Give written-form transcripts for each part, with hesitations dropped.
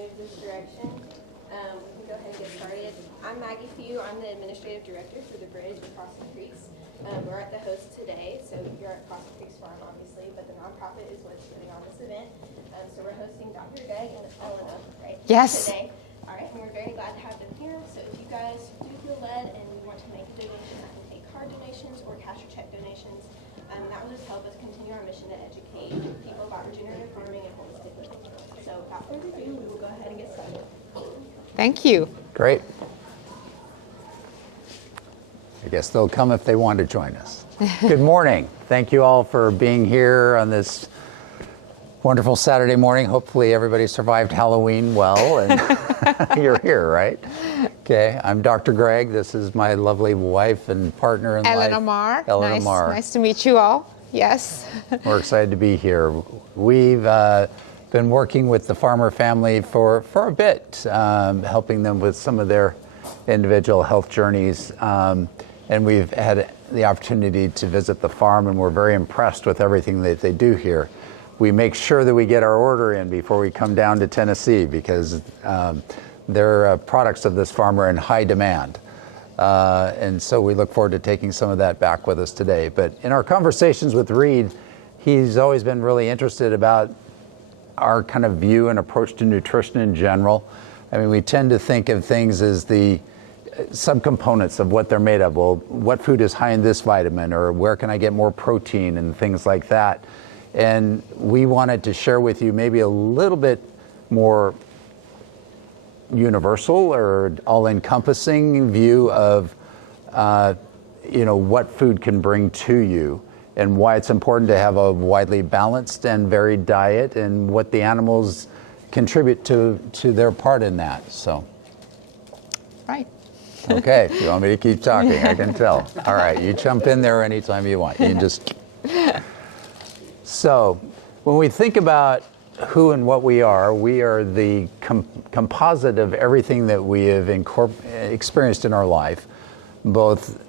move this direction, we can go ahead and get started. I'm Maggie Few. I'm the administrative director for the bridge across the creeks. We're at the host today, so you're at Cross the Creeks Farm, obviously, but the nonprofit is what's putting on this event. So we're hosting Dr. Greg and Elena Yes. today. All right, and we're very glad to have them here. So if you guys do feel led and you want to make a donation, I can take card donations or cash or check donations. That will just help us continue our mission to educate people about regenerative farming and holistic living. So without further ado, we will go ahead and get started. Thank you. Great. I guess they'll come if they want to join us. Good morning. Thank you all for being here on this wonderful Saturday morning. Hopefully everybody survived Halloween well and you're here, right? Okay, I'm Dr. Greg. This is my lovely wife and partner in Elena life. Marr. Elena Marr. Nice to meet you all. Yes. We're excited to be here. We've been working with the farmer family for a bit, helping them with some of their individual health journeys. And we've had the opportunity to visit the farm, and we're very impressed with everything that they do here. We make sure that we get our order in before we come down to Tennessee, because their products of this farm are in high demand. And so we look forward to taking some of that back with us today. But in our conversations with Reed, he's always been really interested about our kind of view and approach to nutrition in general. I mean, we tend to think of things as the subcomponents of what they're made of. Well, what food is high in this vitamin, or where can I get more protein, and things like that. And we wanted to share with you maybe a little bit more universal or all-encompassing view of what food can bring to you, and why it's important to have a widely balanced and varied diet, and what the animals contribute to their part in that. So, Right. okay, you want me to keep talking? I can tell. All right, you jump in there anytime you want. You can just. So, when we think about who and what we are the composite of everything that we have experienced in our life, both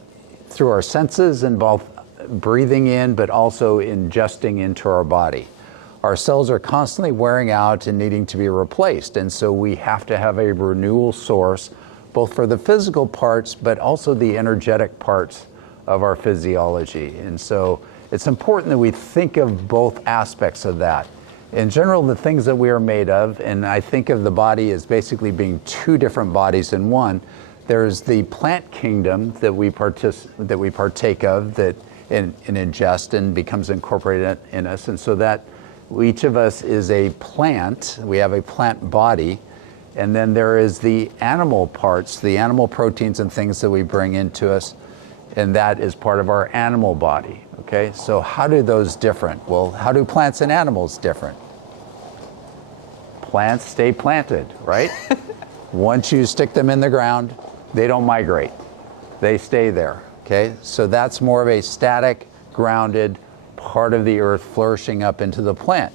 through our senses and both breathing in, but also ingesting into our body. Our cells are constantly wearing out and needing to be replaced, and so we have to have a renewal source, both for the physical parts, but also the energetic parts of our physiology. And so it's important that we think of both aspects of that. In general, the things that we are made of, and I think of the body as basically being two different bodies in one. There's the plant kingdom that we partake of, that and ingest and becomes incorporated in us. And so that each of us is a plant. We have a plant body. And then there is the animal parts, the animal proteins and things that we bring into us. And that is part of our animal body. Okay, so how do those different? Well, how do plants and animals different? Plants stay planted, right? Once you stick them in the ground, they don't migrate. They stay there, okay? So that's more of a static, grounded part of the earth flourishing up into the plant.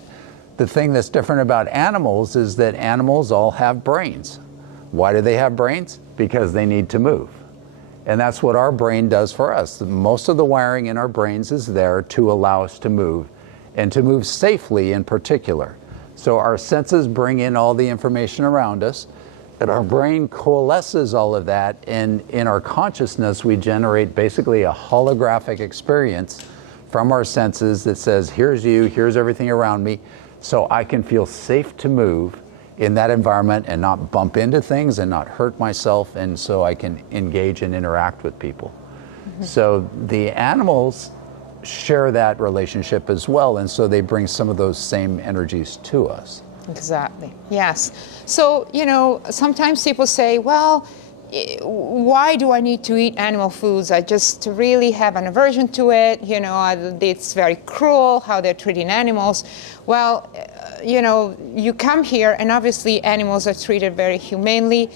The thing that's different about animals is that animals all have brains. Why do they have brains? Because they need to move. And that's what our brain does for us. Most of the wiring in our brains is there to allow us to move, and to move safely in particular. So our senses bring in all the information around us, and our brain coalesces all of that, and in our consciousness we generate basically a holographic experience from our senses that says, here's you, here's everything around me, so I can feel safe to move in that environment and not bump into things and not hurt myself, and so I can engage and interact with people. Mm-hmm. So the animals share that relationship as well, and so they bring some of those same energies to us. Exactly. Yes. So, sometimes people say, well, why do I need to eat animal foods? I just really have an aversion to it. It's very cruel how they're treating animals. Well, you come here, and obviously animals are treated very humanely.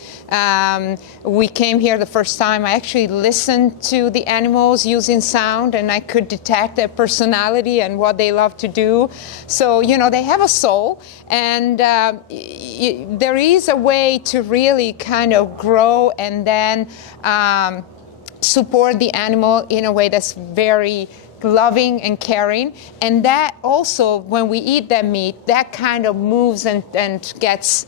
We came here the first time. I actually listened to the animals using sound, and I could detect their personality and what they love to do. So, they have a soul, and there is a way to really kind of grow and then support the animal in a way that's very loving and caring. And that also, when we eat that meat, that kind of moves and gets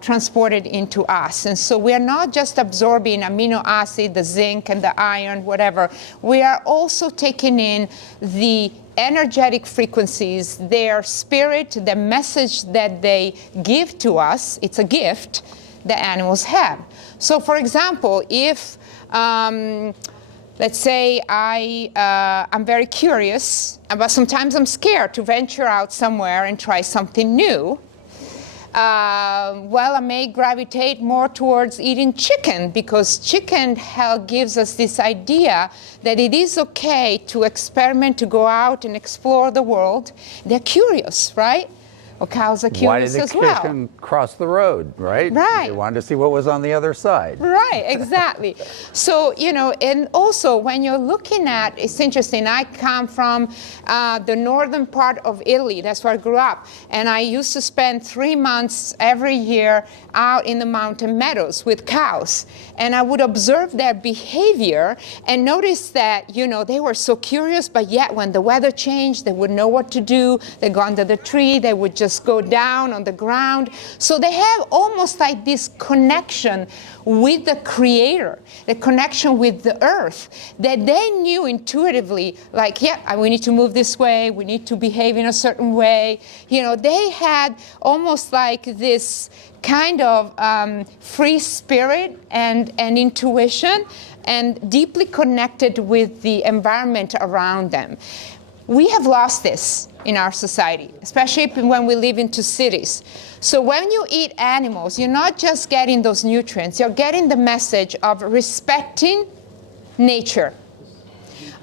transported into us. And so we are not just absorbing amino acid, the zinc and the iron, whatever. We are also taking in the energetic frequencies, their spirit, the message that they give to us. It's a gift the animals have. So for example, if let's say I'm very curious, but sometimes I'm scared to venture out somewhere and try something new. Well, I may gravitate more towards eating chicken, because chicken gives us this idea that it is okay to experiment, to go out and explore the world. They're curious, right? Well, cows are curious as well. Why did the chicken cross the road, right? Right. They wanted to see what was on the other side. Right, exactly. So, and also when you're looking at, it's interesting, I come from the northern part of Italy. That's where I grew up. And I used to spend 3 months every year out in the mountain meadows with cows. And I would observe their behavior and notice that, they were so curious, but yet when the weather changed, they would know what to do. They'd go under the tree, they would just go down on the ground. So they have almost like this connection with the Creator, the connection with the earth, that they knew intuitively, like, we need to move this way, we need to behave in a certain way. They had almost like this kind of free spirit and intuition, and deeply connected with the environment around them. We have lost this in our society, especially when we live into cities. So when you eat animals, you're not just getting those nutrients, you're getting the message of respecting nature,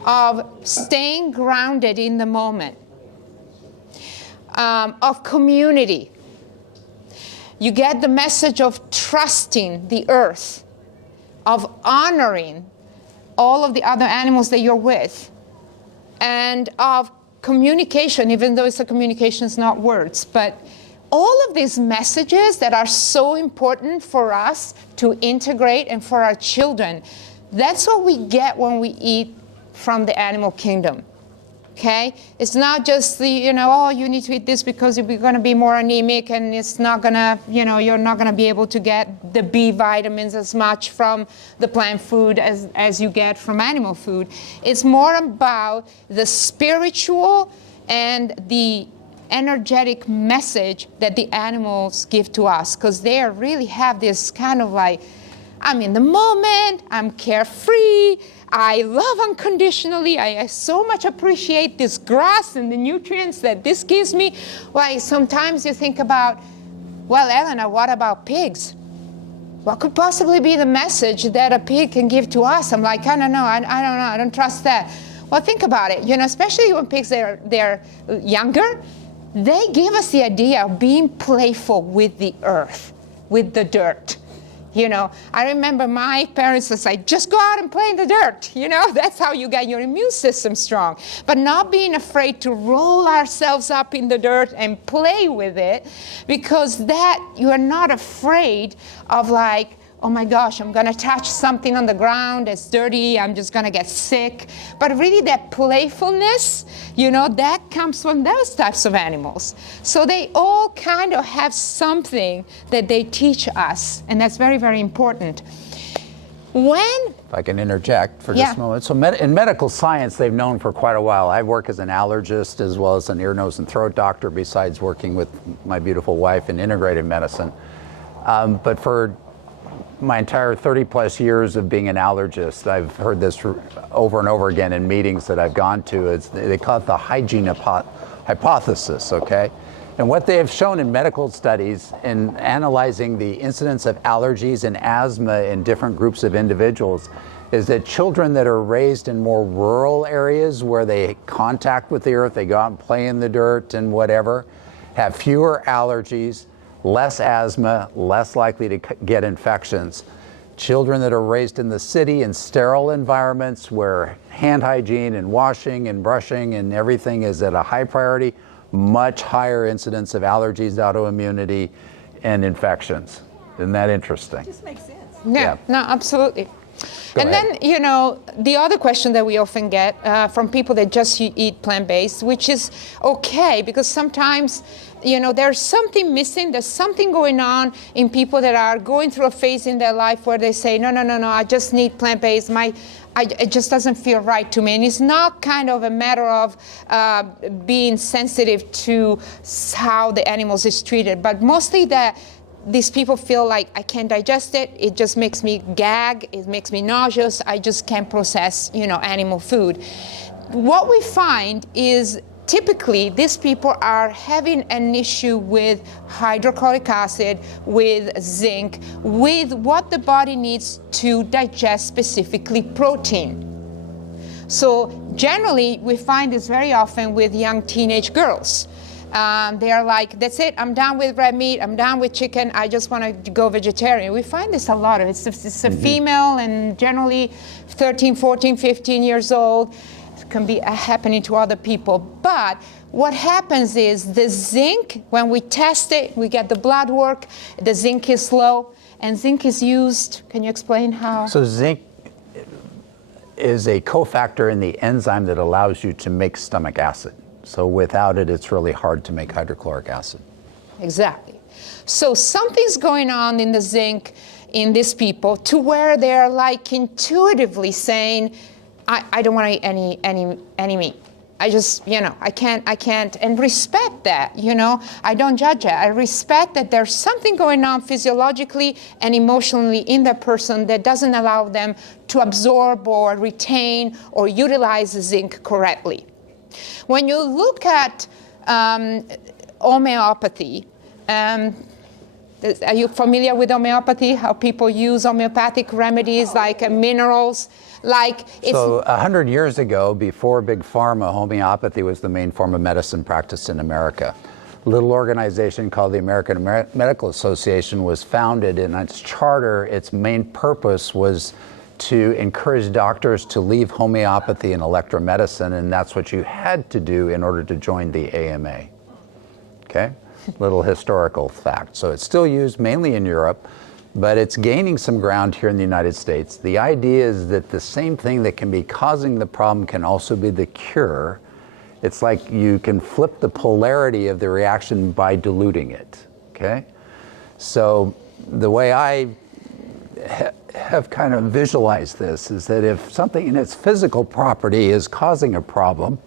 of staying grounded in the moment, of community. You get the message of trusting the earth, of honoring all of the other animals that you're with, and of communication, even though communication is not words. But all of these messages that are so important for us to integrate and for our children, that's what we get when we eat from the animal kingdom. Okay? It's not just the, you need to eat this because you're going to be more anemic, and it's not going to, you're not going to be able to get the B vitamins as much from the plant food as you get from animal food. It's more about the spiritual and the energetic message that the animals give to us, because they really have this kind of like, I'm in the moment, I'm carefree, I love unconditionally, I so much appreciate this grass and the nutrients that this gives me. Why sometimes you think about, well, Elena, what about pigs? What could possibly be the message that a pig can give to us? I'm like, I don't know, I don't trust that. Well, think about it, especially when pigs, they're younger, they give us the idea of being playful with the earth, with the dirt. I remember my parents would say, just go out and play in the dirt. That's how you get your immune system strong. But not being afraid to roll ourselves up in the dirt and play with it, because that you are not afraid of like, oh my gosh, I'm going to touch something on the ground, it's dirty, I'm just going to get sick. But really that playfulness, that comes from those types of animals. So they all kind of have something that they teach us, and that's very, very important. If I can interject for just a moment. So in medical science, they've known for quite a while. I work as an allergist as well as an ear, nose, and throat doctor, besides working with my beautiful wife in integrative medicine. But for my entire 30 plus years of being an allergist, I've heard this over and over again in meetings that I've gone to. They call it the hygiene hypothesis, okay? And what they have shown in medical studies in analyzing the incidence of allergies and asthma in different groups of individuals is that children that are raised in more rural areas where they contact with the earth, they go out and play in the dirt and whatever, have fewer allergies, less asthma, less likely to get infections. Children that are raised in the city in sterile environments where hand hygiene and washing and brushing and everything is at a high priority, much higher incidence of allergies, autoimmunity, and infections. Isn't that interesting? It just makes sense. Yeah, no, absolutely. Go And ahead. then, you know, the other question that we often get from people that just eat plant-based, which is okay, because sometimes, you know, there's something missing, there's something going on in people that are going through a phase in their life where they say, no, I just need plant-based. It just doesn't feel right to me. And it's not kind of a matter of being sensitive to how the animals is treated, but mostly that these people feel like I can't digest it. It just makes me gag. It makes me nauseous. I just can't process, you know, animal food. What we find is typically these people are having an issue with hydrochloric acid, with zinc, with what the body needs to digest, specifically protein. So generally, we find this very often with young teenage girls. They are like, that's it, I'm done with red meat, I'm done with chicken, I just want to go vegetarian. We find this a lot. It's a female, and generally 13, 14, 15 years old. It can be happening to other people. But what happens is the zinc, when we test it, we get the blood work, the zinc is low, and zinc is used. Can you explain how? So zinc is a cofactor in the enzyme that allows you to make stomach acid. So without it, it's really hard to make hydrochloric acid. Exactly. So something's going on in the zinc in these people to where they're like intuitively saying, I don't want to eat any meat. I just, you know, I can't, and respect that, you know. I don't judge it. I respect that there's something going on physiologically and emotionally in that person that doesn't allow them to absorb or retain or utilize the zinc correctly. When you look at homeopathy, are you familiar with homeopathy? How people use homeopathic remedies like minerals? Like it's So 100 years ago, before Big Pharma, homeopathy was the main form of medicine practiced in America. A little organization called the American Medical Association was founded, and its charter, its main purpose was to encourage doctors to leave homeopathy and electromedicine, and that's what you had to do in order to join the AMA. Okay? Little historical fact. So it's still used mainly in Europe, but it's gaining some ground here in the United States. The idea is that the same thing that can be causing the problem can also be the cure. It's like you can flip the polarity of the reaction by diluting it. Okay? So the way I have kind of visualized this is that if something in its physical property is causing a problem,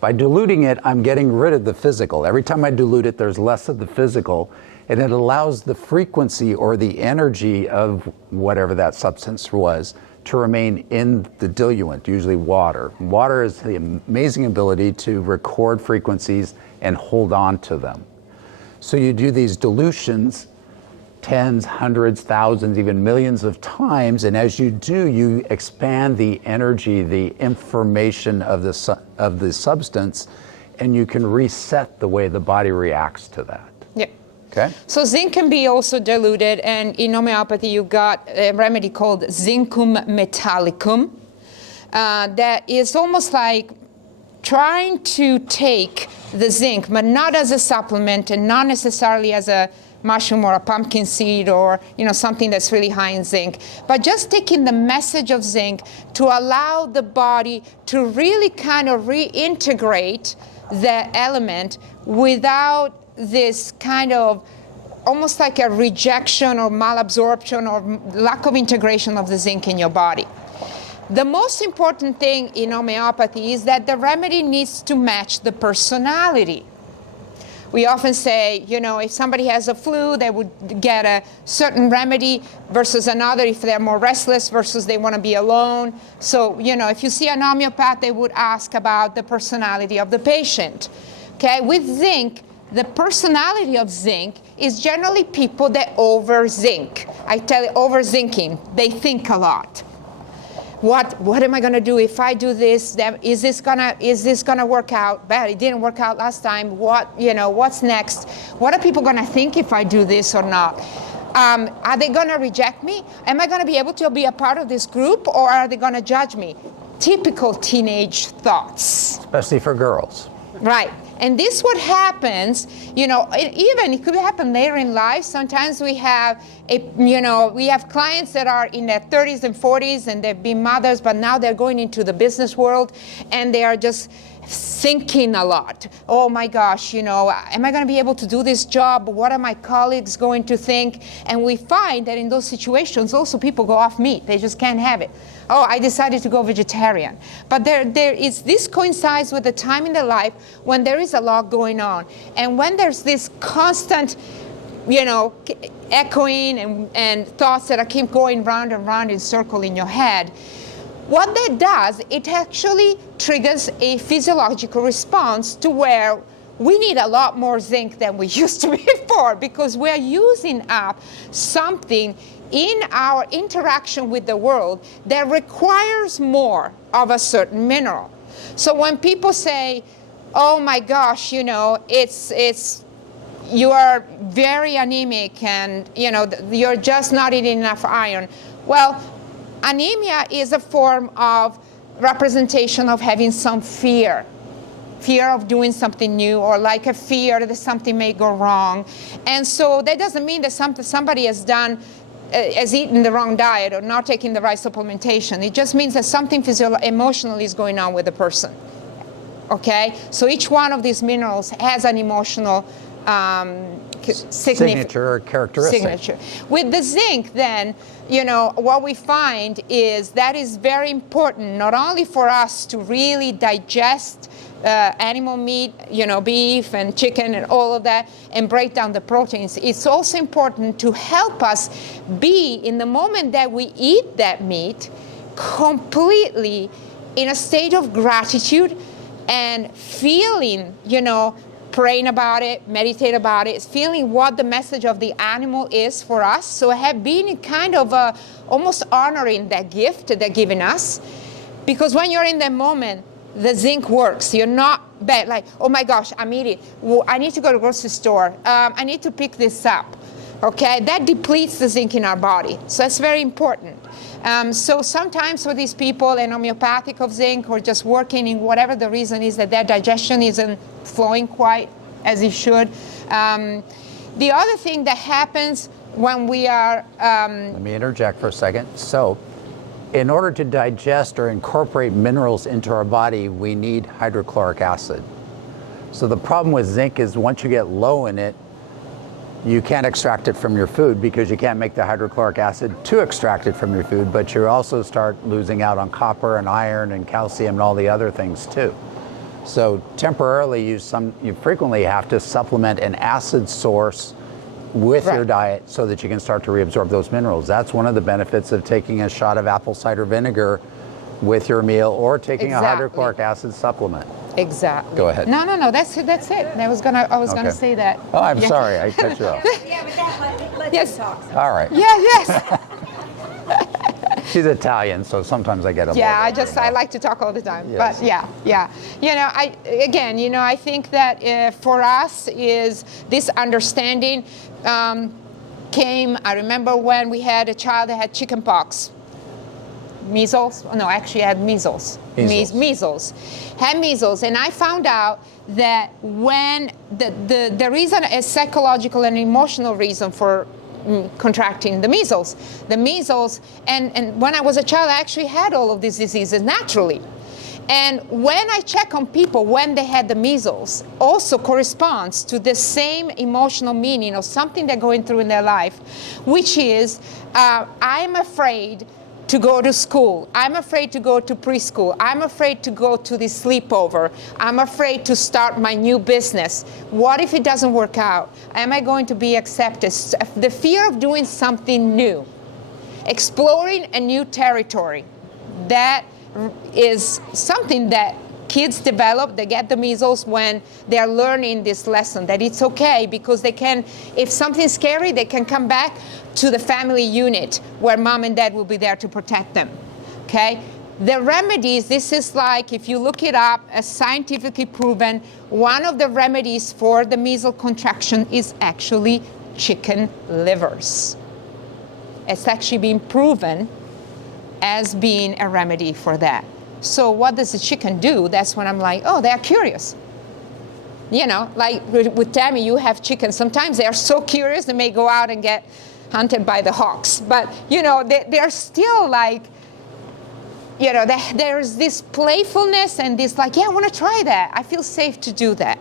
by diluting it, I'm getting rid of the physical. Every time I dilute it, there's less of the physical, and it allows the frequency or the energy of whatever that substance was to remain in the diluent, usually water. Water has the amazing ability to record frequencies and hold on to them. So you do these dilutions tens, hundreds, thousands, even millions of times, and as you do, you expand the energy, the information of the substance, and you can reset the way the body reacts to that. yeah. Okay? So zinc can be also diluted, and in homeopathy you got a remedy called zincum metallicum that is almost like trying to take the zinc, but not as a supplement and not necessarily as a mushroom or a pumpkin seed or, you know, something that's really high in zinc, but just taking the message of zinc to allow the body to really kind of reintegrate the element without this kind of almost like a rejection or malabsorption or lack of integration of the zinc in your body. The most important thing in homeopathy is that the remedy needs to match the personality. We often say, you know, if somebody has a flu, they would get a certain remedy versus another if they're more restless versus they want to be alone. So, you know, if you see an homeopath, they would ask about the personality of the patient. Okay, with zinc, the personality of zinc is generally people that over-zinc. I tell you, over-zinking, they think a lot. What am I going to do if I do this? Is this gonna work out? Bad. It didn't work out last time. What's next? What are people going to think if I do this or not? Are they going to reject me? Am I going to be able to be a part of this group, or are they going to judge me? Typical teenage thoughts. Especially for girls. Right. And this what happens, even it could happen later in life. Sometimes we have we have clients that are in their 30s and 40s and they've been mothers, but now they're going into the business world and they are just thinking a lot. Oh my gosh, am I going to be able to do this job? What are my colleagues going to think? And we find that in those situations also people go off meat. They just can't have it. Oh, I decided to go vegetarian. But this coincides with the time in the life when there is a lot going on. And when there's this constant, echoing and thoughts that keep going round and round in circle in your head, what that does, it actually triggers a physiological response to where we need a lot more zinc than we used to before, because we're using up something in our interaction with the world that requires more of a certain mineral. So when people say, oh my gosh, you are very anemic and you're just not eating enough iron. Well, anemia is a form of representation of having some fear of doing something new, or like a fear that something may go wrong. And so that doesn't mean that somebody has eaten the wrong diet or not taking the right supplementation. It just means that something emotionally is going on with the person. Okay? So each one of these minerals has an emotional signature or characteristic. Signature. With the zinc, then, what we find is that is very important, not only for us to really digest animal meat, beef and chicken and all of that, and break down the proteins. It's also important to help us be, in the moment that we eat that meat, completely in a state of gratitude and feeling, praying about it, meditate about it, feeling what the message of the animal is for us. So have been kind of almost honoring that gift that they're giving us. Because when you're in that moment, the zinc works. You're not bad, like, oh my gosh, I'm eating. Well, I need to go to the grocery store. I need to pick this up. Okay, that depletes the zinc in our body. So that's very important. So sometimes for these people, an homeopathic of zinc or just working in whatever the reason is that their digestion isn't flowing quite as it should. The other thing that happens when we are... Let me interject for a second. So in order to digest or incorporate minerals into our body, we need hydrochloric acid. So the problem with zinc is once you get low in it, you can't extract it from your food because you can't make the hydrochloric acid to extract it from your food, but you also start losing out on copper and iron and calcium and all the other things too. So temporarily you frequently have to supplement an acid source with your diet so that you can start to reabsorb those minerals. That's one of the benefits of taking a shot of apple cider vinegar with your meal or taking a hydrochloric acid supplement. Exactly. Go ahead. No, that's it. I was gonna say that. Oh, I'm sorry, I cut you off. Yeah, but let's talk. So. All right. Yeah, yes. She's Italian, so sometimes I get a I like to talk all the time. Yes. But yeah. I think that for us is this understanding came. I remember when we had a child that had chicken pox. Measles? No, actually had measles. Measles. Had measles. And I found out that when there is a psychological and emotional reason for contracting the measles, and when I was a child, I actually had all of these diseases naturally. And when I check on people when they had the measles, also corresponds to the same emotional meaning of something they're going through in their life, which is, I'm afraid to go to school. I'm afraid to go to preschool. I'm afraid to go to the sleepover. I'm afraid to start my new business. What if it doesn't work out? Am I going to be accepted? The fear of doing something new, exploring a new territory, that is something that kids develop. They get the measles when they're learning this lesson, that it's okay because they can, if something's scary, they can come back to the family unit where mom and dad will be there to protect them. Okay? The remedies, this is like, if you look it up, as scientifically proven, one of the remedies for the measles contraction is actually chicken livers. It's actually been proven as being a remedy for that. So what does the chicken do? That's when I'm like, oh, they're curious. You know, like with Tammy, you have chickens. Sometimes they are so curious, they may go out and get hunted by the hawks. But, you know, they're still like, you know, there's this playfulness and this like, yeah, I want to try that. I feel safe to do that,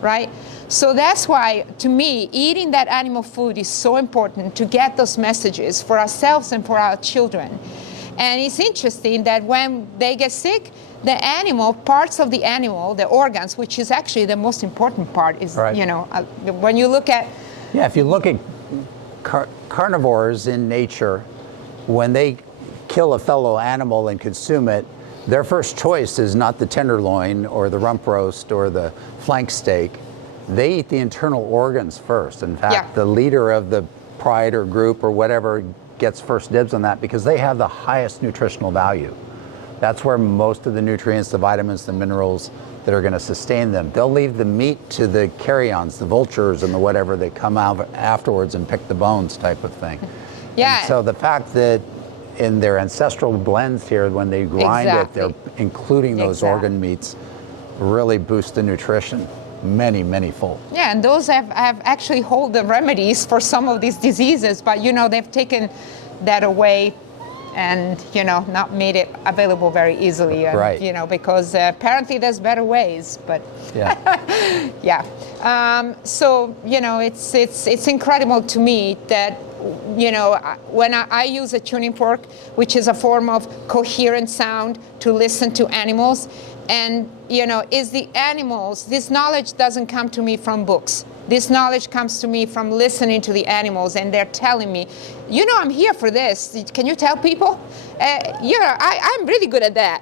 right? So that's why, to me, eating that animal food is so important to get those messages for ourselves and for our children. And it's interesting that when they get sick, the animal, parts of the animal, the organs, which is actually the most important part, is, right. you know, when you look at... Yeah, if you look at carnivores in nature, when they kill a fellow animal and consume it, their first choice is not the tenderloin or the rump roast or the flank steak. They eat the internal organs first. In fact, the leader of the pride or group or whatever gets first dibs on that because they have the highest nutritional value. That's where most of the nutrients, the vitamins, the minerals that are going to sustain them. They'll leave the meat to the carrions, the vultures and the whatever that come out afterwards and pick the bones type of thing. Yeah. And so the fact that in their ancestral blends here, when they grind it, they're including those organ meats, really boost the nutrition many fold. Yeah, and those have actually hold the remedies for some of these diseases, but you know, they've taken that away and, you know, not made it available very easily. And, right. You know, because apparently there's better ways, but yeah. yeah. So, you know, it's incredible to me that, you know, when I use a tuning fork, which is a form of coherent sound to listen to animals, and, you know, is the animals, this knowledge doesn't come to me from books. This knowledge comes to me from listening to the animals, and they're telling me, you know, I'm here for this. Can you tell people? You know, I'm really good at that.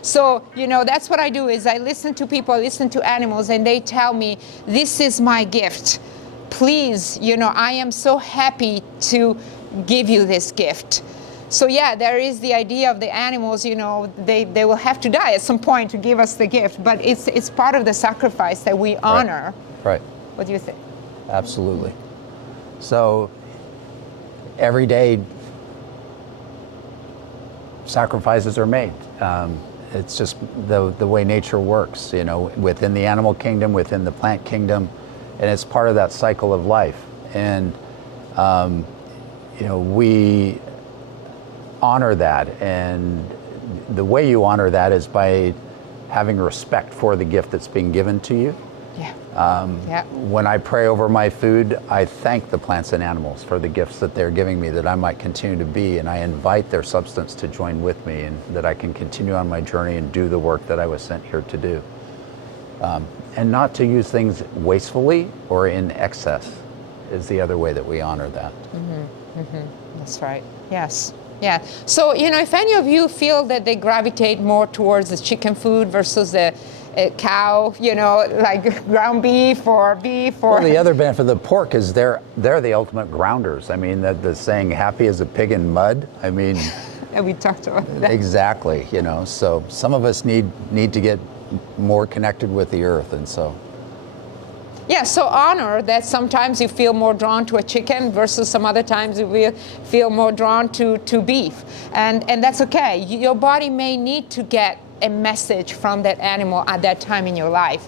So, you know, that's what I do is I listen to people, I listen to animals, and they tell me, this is my gift. Please, you know, I am so happy to give you this gift. So yeah, there is the idea of the animals, you know, they will have to die at some point to give us the gift, but it's part of the sacrifice that we honor. Right. What do you think? Absolutely. So every day sacrifices are made. It's just the way nature works, you know, within the animal kingdom, within the plant kingdom, and it's part of that cycle of life. And, you know, we honor that, and the way you honor that is by having respect for the gift that's being given to you. Yeah. When I pray over my food, I thank the plants and animals for the gifts that they're giving me, that I might continue to be, and I invite their substance to join with me, and that I can continue on my journey and do the work that I was sent here to do. And not to use things wastefully or in excess is the other way that we honor that. That's right. Yes. Yeah. So, you know, if any of you feel that they gravitate more towards the chicken food versus the cow, you know, like ground beef or beef or... Well, the other benefit of the pork is they're the ultimate grounders. I mean, the saying, happy as a pig in mud, I mean... And we talked about that. Exactly, you know, so some of us need to get more connected with the earth, and so... Yeah, so honor that sometimes you feel more drawn to a chicken versus some other times you will feel more drawn to beef. And that's okay. Your body may need to get a message from that animal at that time in your life.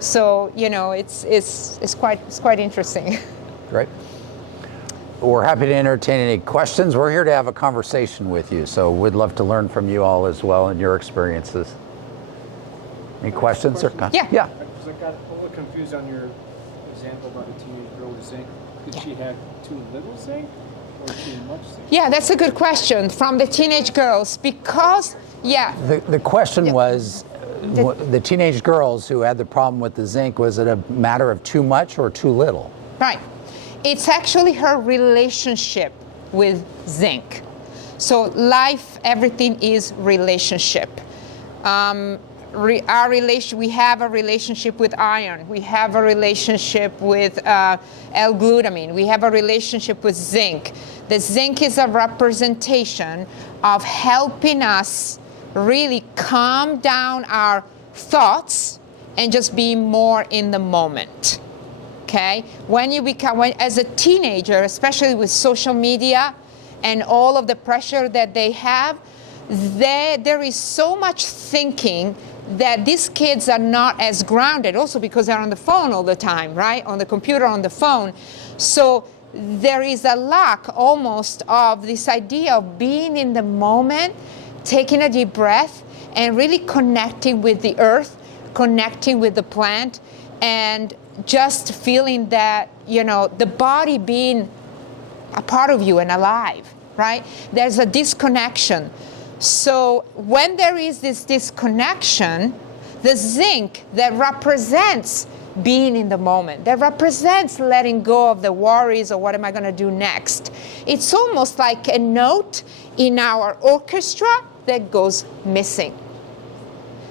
So, you know, it's quite interesting. Great. We're happy to entertain any questions. We're here to have a conversation with you, so we'd love to learn from you all as well and your experiences. Any questions? Or Yeah. Yeah. Because I got a little confused on your example about a teenage girl with zinc. Did she have too little zinc or too much zinc? Yeah, that's a good question from the teenage girls because, yeah. The question was, the teenage girls who had the problem with the zinc, was it a matter of too much or too little? Right. It's actually her relationship with zinc. So life, everything is relationship. We have a relationship with iron. We have a relationship with L-glutamine. We have a relationship with zinc. The zinc is a representation of helping us really calm down our thoughts and just be more in the moment. Okay? As a teenager, especially with social media and all of the pressure that they have, there is so much thinking that these kids are not as grounded, also because they're on the phone all the time, right? On the computer, on the phone. So there is a lack almost of this idea of being in the moment, taking a deep breath, and really connecting with the earth, connecting with the plant, and just feeling that, the body being a part of you and alive, right? There's a disconnection. So when there is this disconnection, the zinc that represents being in the moment, that represents letting go of the worries or what am I going to do next, it's almost like a note in our orchestra that goes missing.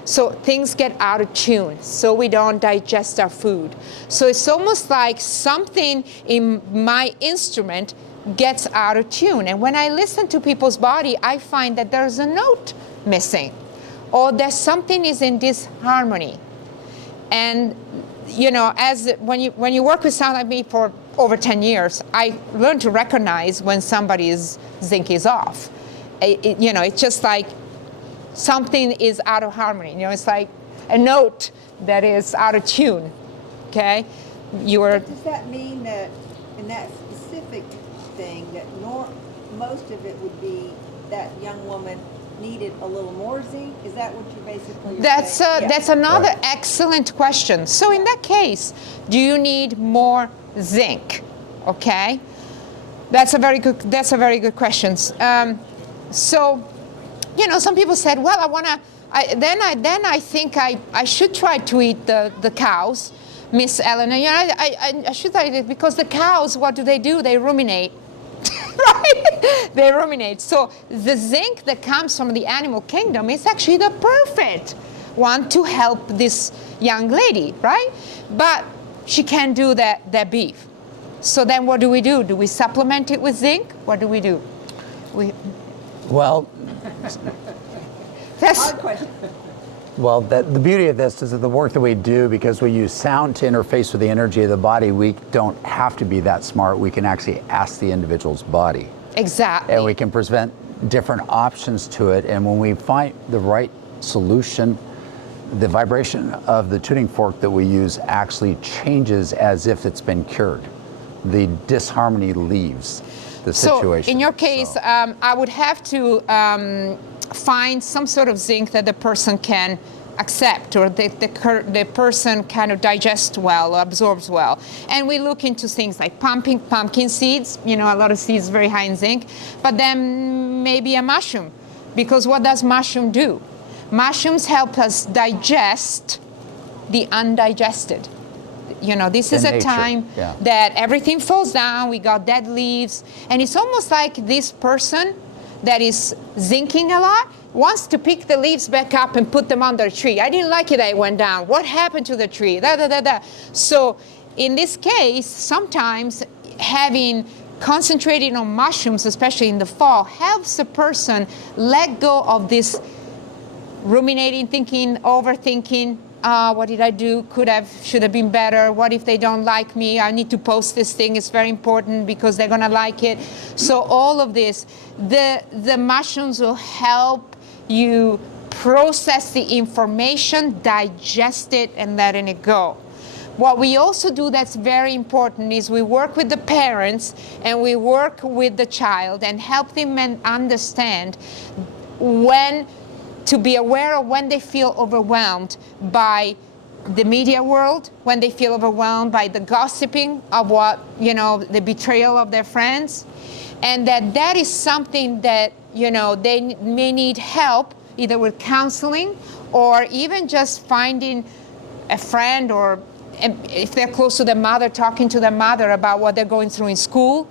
So things get out of tune, so we don't digest our food. So it's almost like something in my instrument gets out of tune. And when I listen to people's body, I find that there's a note missing, or that something is in disharmony. And as when you work with someone like me for over 10 years, I learned to recognize when somebody's zinc is off. It's just like something is out of harmony. It's like a note that is out of tune. Okay, Does that mean that in that specific thing that most of it would be that young woman needed a little more zinc? Is that what you're basically saying? That's another excellent question. So in that case, do you need more zinc? Okay, that's a very good question. So, some people said, well, I think I should try to eat the cows, Miss Elena. I should try it because the cows, what do? They ruminate. Right? They ruminate. So the zinc that comes from the animal kingdom is actually the perfect one to help this young lady, right? But she can't do that beef. So then what do we do? Do we supplement it with zinc? What do we do? Well, That's Hard question. Well, the beauty of this is that the work that we do, because we use sound to interface with the energy of the body, we don't have to be that smart. We can actually ask the individual's body. exactly. And we can present different options to it. And when we find the right solution, the vibration of the tuning fork that we use actually changes as if it's been cured. The disharmony leaves the situation. So in your case, I would have to find some sort of zinc that the person can accept, or the person kind of digests well or absorbs well. And we look into things like pumpkin seeds, a lot of seeds very high in zinc, but then maybe a mushroom, because what does mushroom do? Mushrooms help us digest the undigested. This is a time that everything falls down, we got dead leaves, and it's almost like this person that is zinking a lot wants to pick the leaves back up and put them under a tree. I didn't like it that it went down. What happened to the tree? So in this case, sometimes concentrating on mushrooms, especially in the fall, helps a person let go of this ruminating, thinking, overthinking. What did I do? Should have been better. What if they don't like me? I need to post this thing. It's very important because they're gonna like it. So all of this, the mushrooms will help you process the information, digest it, and letting it go. What we also do that's very important is we work with the parents and we work with the child and help them understand when to be aware of when they feel overwhelmed by the media world, when they feel overwhelmed by the gossiping of the betrayal of their friends, and that is something that, they may need help either with counseling or even just finding a friend, or if they're close to their mother, talking to their mother about what they're going through in school.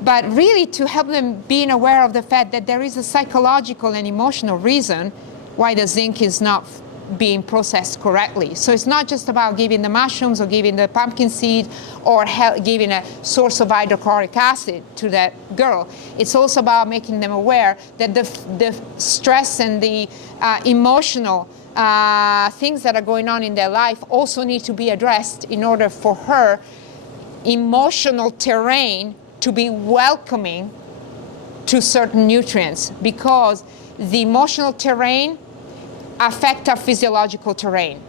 But really to help them being aware of the fact that there is a psychological and emotional reason why the zinc is not being processed correctly. So it's not just about giving the mushrooms or giving the pumpkin seed or giving a source of hydrochloric acid to that girl. It's also about making them aware that the stress and the emotional things that are going on in their life also need to be addressed in order for her emotional terrain to be welcoming to certain nutrients, because the emotional terrain affect our physiological terrain.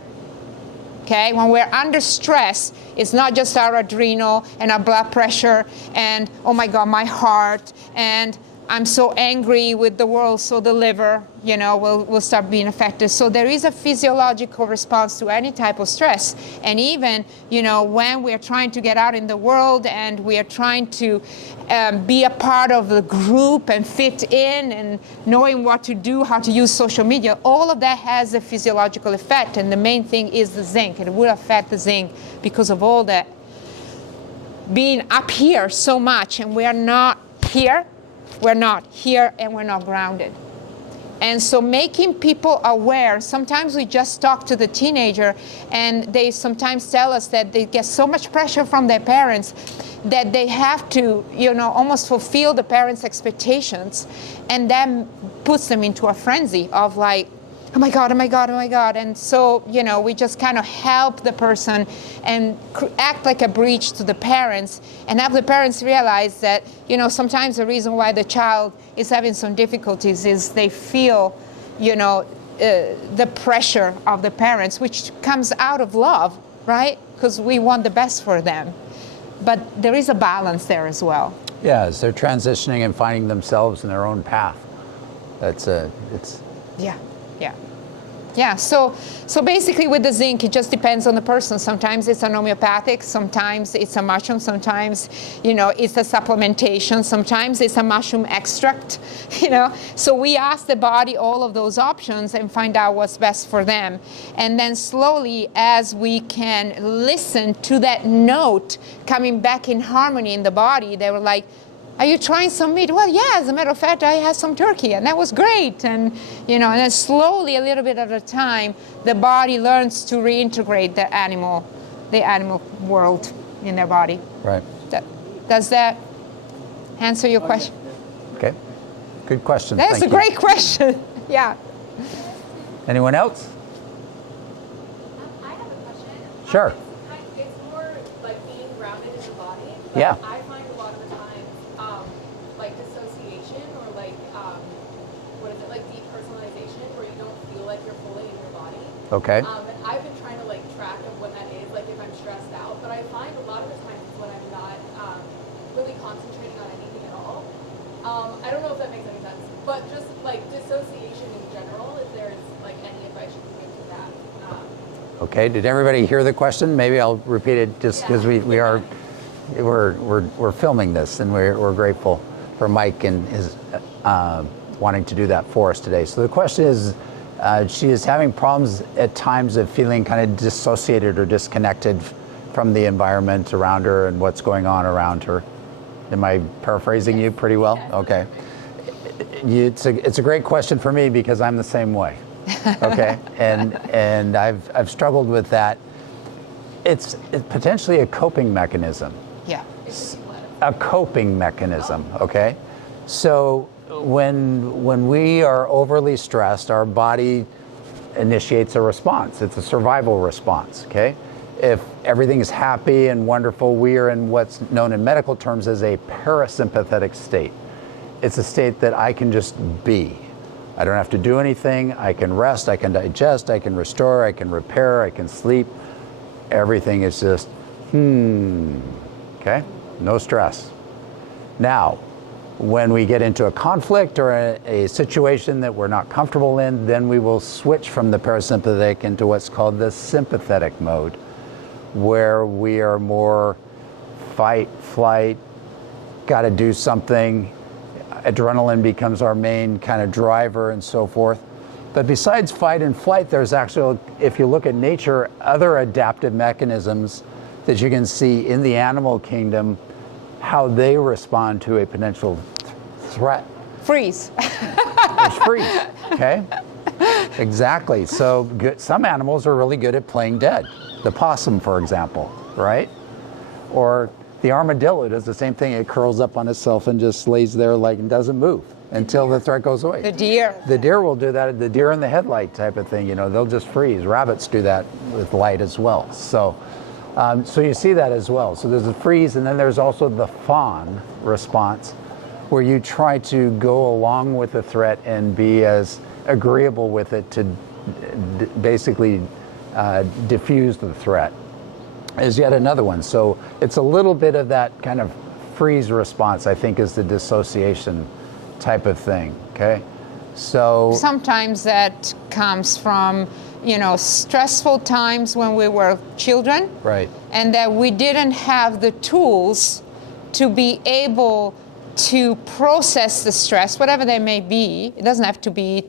Okay, when we're under stress, it's not just our adrenal and our blood pressure and, oh my God, my heart, and I'm so angry with the world, so the liver, will start being affected. So there is a physiological response to any type of stress. And even, when we're trying to get out in the world and we are trying to be a part of the group and fit in and knowing what to do, how to use social media, all of that has a physiological effect. And the main thing is the zinc. It will affect the zinc because of all that being up here so much, and we're not here. We're not here, and we're not grounded. And so making people aware, sometimes we just talk to the teenager and they sometimes tell us that they get so much pressure from their parents that they have to, almost fulfill the parents' expectations, and then puts them into a frenzy of like, oh my God, oh my God, oh my God. And so, we just kind of help the person and act like a bridge to the parents and have the parents realize that, sometimes the reason why the child is having some difficulties is they feel, the pressure of the parents, which comes out of love, right? Because we want the best for them. But there is a balance there as well. Yeah, as they're transitioning and finding themselves in their own path. Yeah, so basically with the zinc, it just depends on the person. Sometimes it's an homeopathic, sometimes it's a mushroom, sometimes, it's a supplementation, sometimes it's a mushroom extract, So we ask the body all of those options and find out what's best for them. And then slowly, as we can listen to that note coming back in harmony in the body, they were like, are you trying some meat? Well, yeah, as a matter of fact, I had some turkey, and that was great. And, and then slowly, a little bit at a time, the body learns to reintegrate the animal world in their body. Right. Does that answer your question? Okay. Good question. That's a great question. Yeah. Anyone else? I have a question. Sure. It's more like being grounded in the body. Yeah. I find a lot of the time, like dissociation or like, like depersonalization, where you don't feel like you're fully in your body. Okay. And I've been trying to like track of what that is, like if I'm stressed out. But I find a lot of the times it's when I'm not really concentrating on anything at all. I don't know if that makes any sense, but just like dissociation in general, if there's like any advice you can give to that. Okay. Did everybody hear the question? Maybe I'll repeat it just because we're filming this, and we're grateful for Mike and his wanting to do that for us today. So the question is, she is having problems at times of feeling kind of dissociated or disconnected from the environment around her and what's going on around her. Am I paraphrasing you pretty well? Okay. It's a great question for me because I'm the same way. Okay, and I've struggled with that. It's potentially a coping mechanism. Yeah. A coping mechanism. Okay, so when we are overly stressed, our body initiates a response. It's a survival response. Okay, if everything is happy and wonderful, we are in what's known in medical terms as a parasympathetic state. It's a state that I can just be. I don't have to do anything. I can rest, I can digest, I can restore, I can repair, I can sleep. Everything is just, okay? No stress. Now, when we get into a conflict or a situation that we're not comfortable in, then we will switch from the parasympathetic into what's called the sympathetic mode, where we are more fight, flight, gotta do something. Adrenaline becomes our main kind of driver and so forth. But besides fight and flight, there's actually, if you look at nature, other adaptive mechanisms that you can see in the animal kingdom, how they respond to a potential threat. Freeze. There's freeze, okay? Exactly. So some animals are really good at playing dead. The possum, for example, right? Or the armadillo does the same thing. It curls up on itself and just lays there like and doesn't move until the threat goes away. The deer. The deer will do that. The deer in the headlight type of thing. They'll just freeze. Rabbits do that with light as well. So you see that as well. So there's a freeze, and then there's also the fawn response, where you try to go along with the threat and be as agreeable with it to basically diffuse the threat, is yet another one. So it's a little bit of that kind of freeze response, I think, is the dissociation type of thing, okay? So Sometimes that comes from, stressful times when we were children. right. And that we didn't have the tools to be able to process the stress, whatever they may be. It doesn't have to be,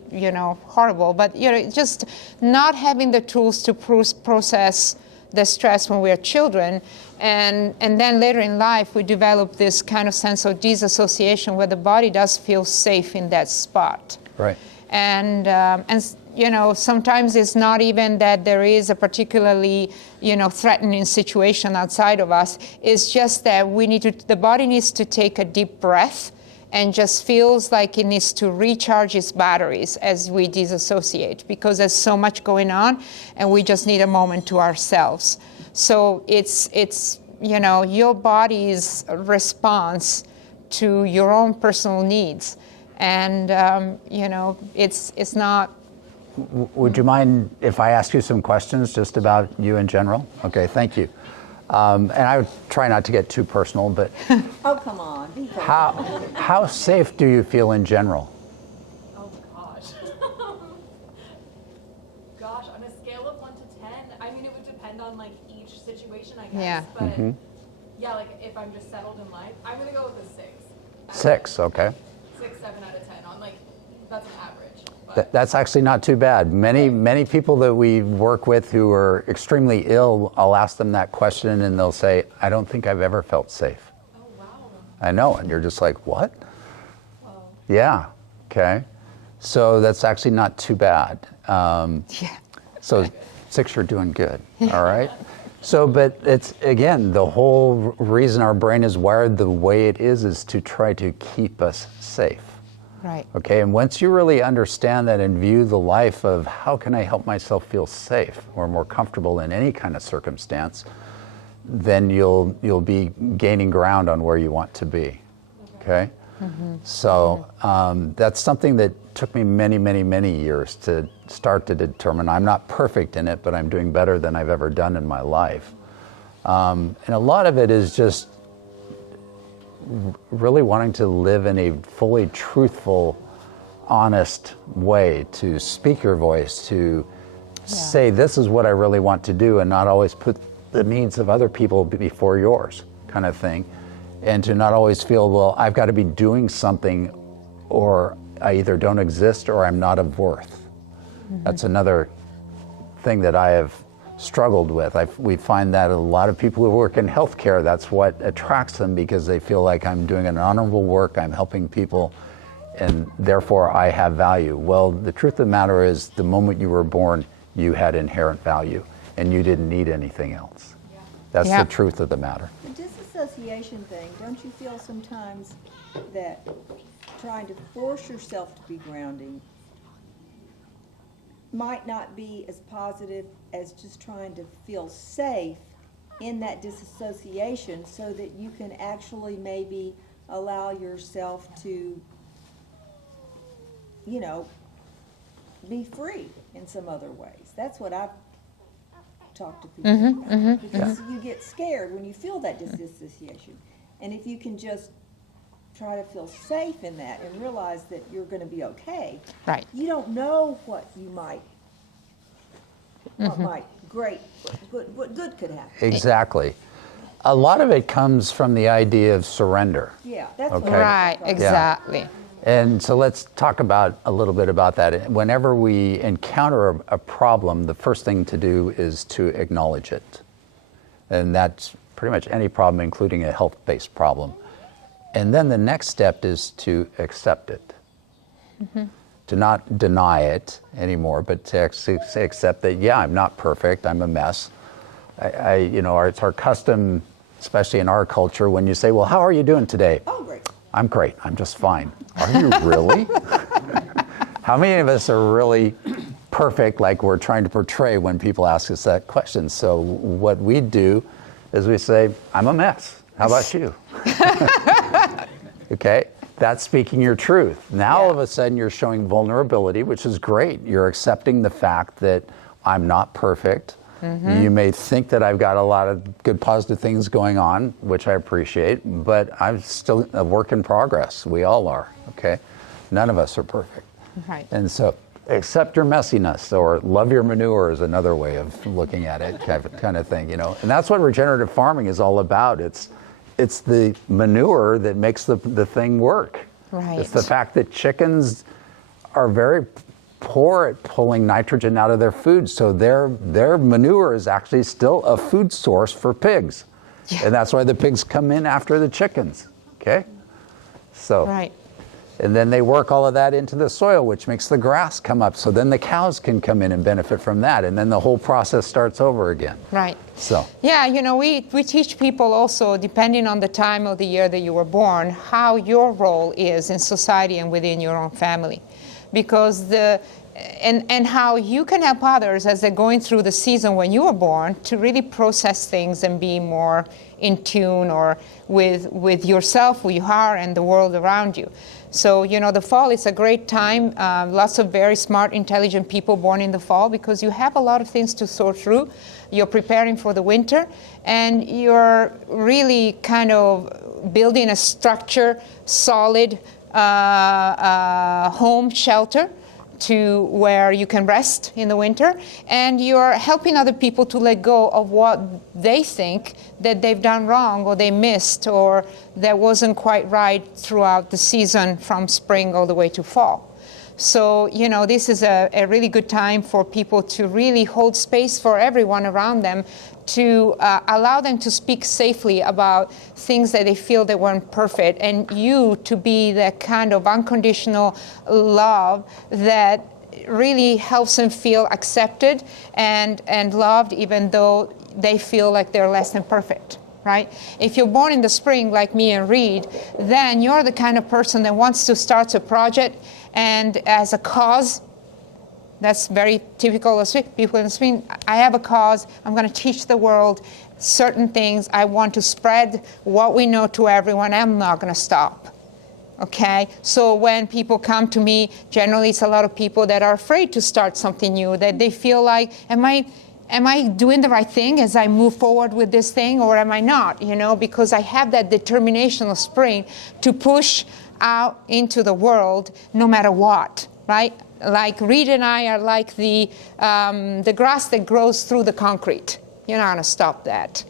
horrible, but, just not having the tools to process the stress when we're children. And then later in life, we develop this kind of sense of disassociation where the body does feel safe in that spot. Right. And sometimes it's not even that there is a particularly, threatening situation outside of us. It's just that the body needs to take a deep breath and just feels like it needs to recharge its batteries as we disassociate, because there's so much going on and we just need a moment to ourselves. So it's your body's response to your own personal needs. And, it's not. Would you mind if I ask you some questions just about you in general? Okay, thank you. And I would try not to get too personal, but Oh, come on. Be personal. how safe do you feel in general? Oh gosh. Gosh, on a scale of 1 to 10, I mean, it would depend on like each situation, I guess. Yeah. But yeah, like if I'm just settled in life, I'm gonna go with a 6. 6, okay. 6, 7 out of 10 on like, that's an average. But That's actually not too bad. Many people that we work with who are extremely ill, I'll ask them that question and they'll say, I don't think I've ever felt safe. oh wow. I know, and you're just like, what? Whoa. Yeah, okay. So that's actually not too bad. Yeah. So 6, you're doing good, all right? So, but it's, again, the whole reason our brain is wired the way it is to try to keep us safe. Right. Okay, and once you really understand that and view the life of how can I help myself feel safe or more comfortable in any kind of circumstance, then you'll be gaining ground on where you want to be. Okay? So that's something that took me many years to start to determine. I'm not perfect in it, but I'm doing better than I've ever done in my life. And a lot of it is just really wanting to live in a fully truthful, honest way, to speak your voice, to say this is what I really want to do, and not always put the needs of other people before yours, kind of thing. And to not always feel, well, I've got to be doing something, or I either don't exist or I'm not of worth. That's another thing that I have struggled with. We find that a lot of people who work in healthcare, that's what attracts them, because they feel like I'm doing an honorable work, I'm helping people, and therefore I have value. Well, the truth of the matter is, the moment you were born, you had inherent value, and you didn't need anything else. That's the truth of the matter. The disassociation thing, don't you feel sometimes that trying to force yourself to be grounding might not be as positive as just trying to feel safe in that disassociation, so that you can actually maybe allow yourself to, be free in some other ways? That's what I've talked to people about, because you get scared when you feel that disassociation. And if you can just try to feel safe in that and realize that you're going to be okay. Right. You don't know what good could happen. Exactly. A lot of it comes from the idea of surrender. Yeah, that's Okay. what Right, exactly. And so let's talk about a little bit about that. Whenever we encounter a problem, the first thing to do is to acknowledge it. And that's pretty much any problem, including a health-based problem. And then the next step is to accept it. To not deny it anymore, but to accept that, yeah, I'm not perfect, I'm a mess. It's our custom, especially in our culture, when you say, well, how are you doing today? Oh, great. I'm great, I'm just fine. Are you really? How many of us are really perfect, like we're trying to portray when people ask us that question? So what we do is we say, I'm a mess. How about you? Okay? That's speaking your truth. Now all Yeah. of a sudden you're showing vulnerability, which is great. You're accepting the fact that I'm not perfect. You may think that I've got a lot of good positive things going on, which I appreciate, but I'm still a work in progress. We all are, okay? None of us are perfect. Right. And so accept your messiness, or love your manure is another way of looking at it, kind of thing, you know? And that's what regenerative farming is all about. It's the manure that makes the thing work. Right. It's the fact that chickens are very poor at pulling nitrogen out of their food, so their manure is actually still a food source for pigs. Yeah. And that's why the pigs come in after the chickens, okay? So, Right. and then they work all of that into the soil, which makes the grass come up, so then the cows can come in and benefit from that, and then the whole process starts over again. Right. So, Yeah, you know, we teach people also, depending on the time of the year that you were born, how your role is in society and within your own family. Because and how you can help others as they're going through the season when you were born to really process things and be more in tune or with yourself, who you are, and the world around you. So, you know, the fall is a great time. Lots of very smart, intelligent people born in the fall, because you have a lot of things to sort through. You're preparing for the winter, and you're really kind of building a structure, solid home shelter to where you can rest in the winter, and you're helping other people to let go of what they think that they've done wrong or they missed or that wasn't quite right throughout the season from spring all the way to fall. So, you know, this is a really good time for people to really hold space for everyone around them, to allow them to speak safely about things that they feel that weren't perfect, and you to be that kind of unconditional love that really helps them feel accepted and loved, even though they feel like they're less than perfect. Right? If you're born in the spring like me and Reed, then you're the kind of person that wants to start a project and as a cause. That's very typical of people in the spring. I have a cause. I'm going to teach the world certain things. I want to spread what we know to everyone. I'm not going to stop. Okay? So when people come to me, generally it's a lot of people that are afraid to start something new, that they feel like, am I doing the right thing as I move forward with this thing, or am I not? You know, because I have that determination of spring to push out into the world no matter what, right? Like Reed and I are like the grass that grows through the concrete. You're not going to stop that.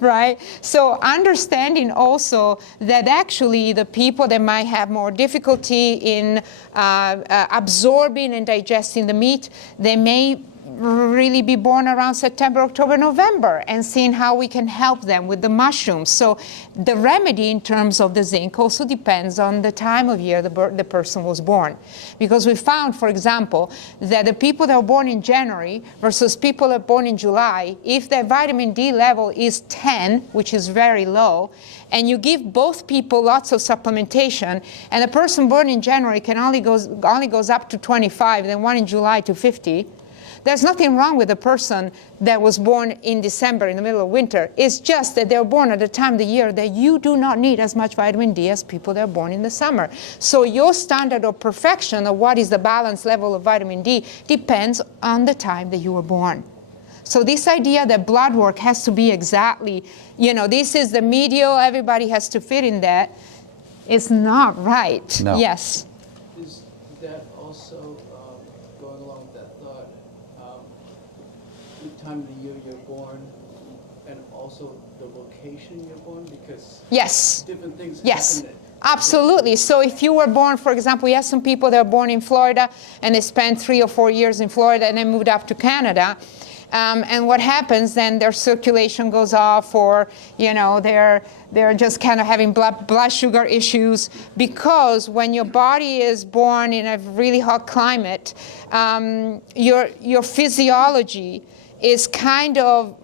Right? So understanding also that actually the people that might have more difficulty in absorbing and digesting the meat, they may really be born around September, October, November, and seeing how we can help them with the mushrooms. So the remedy in terms of the zinc also depends on the time of year the person was born. Because we found, for example, that the people that are born in January versus people that are born in July, if their vitamin D level is 10, which is very low, and you give both people lots of supplementation, and the person born in January only goes up to 25, then one in July to 50, there's nothing wrong with a person that was born in December, in the middle of winter. It's just that they're born at a time of the year that you do not need as much vitamin D as people that are born in the summer. So your standard of perfection of what is the balanced level of vitamin D depends on the time that you were born. So this idea that blood work has to be exactly, you know, this is the medial, everybody has to fit in that, is not right. No. Yes. Is that also going along with that thought, the time of the year you're born and also the location you're born? Because Yes. different things Yes. happen. Absolutely. So if you were born, for example, we have some people that are born in Florida and they spent 3 or 4 years in Florida and then moved up to Canada. And what happens then, their circulation goes off, or, you know, they're just kind of having blood sugar issues, because when your body is born in a really hot climate, your physiology is kind of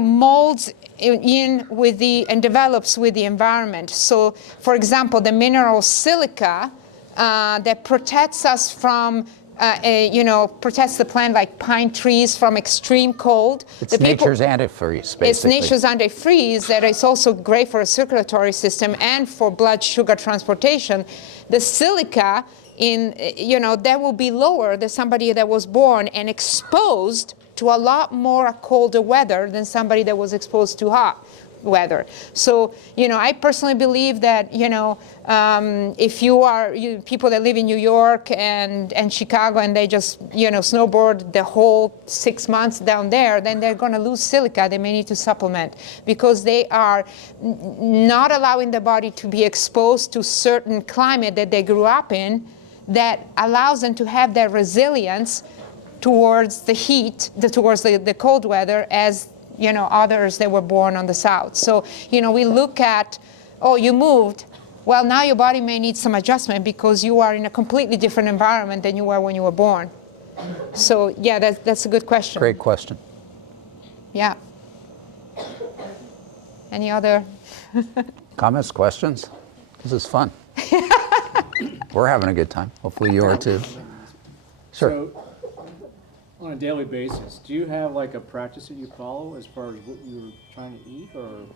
molds in with and develops with the environment. So, for example, the mineral silica that protects us from protects the plant like pine trees from extreme cold. It's nature's antifreeze, basically. It's nature's antifreeze that is also great for a circulatory system and for blood sugar transportation. The silica that will be lower than somebody that was born and exposed to a lot more colder weather than somebody that was exposed to hot weather. So, I personally believe that, if you are people that live in New York and Chicago and they just, snowboard the whole 6 months down there, then they're going to lose silica. They may need to supplement because they are not allowing the body to be exposed to certain climate that they grew up in that allows them to have that resilience towards the heat, towards the cold weather as others that were born on the south. So, we look at, you moved. Well, now your body may need some adjustment because you are in a completely different environment than you were when you were born. So, yeah, that's a good question. Great question. Yeah. Any other? Comments, questions? This is fun. We're having a good time. Hopefully you are too. Sure. So, on a daily basis, do you have like a practice that you follow as far as what you're trying to eat, or?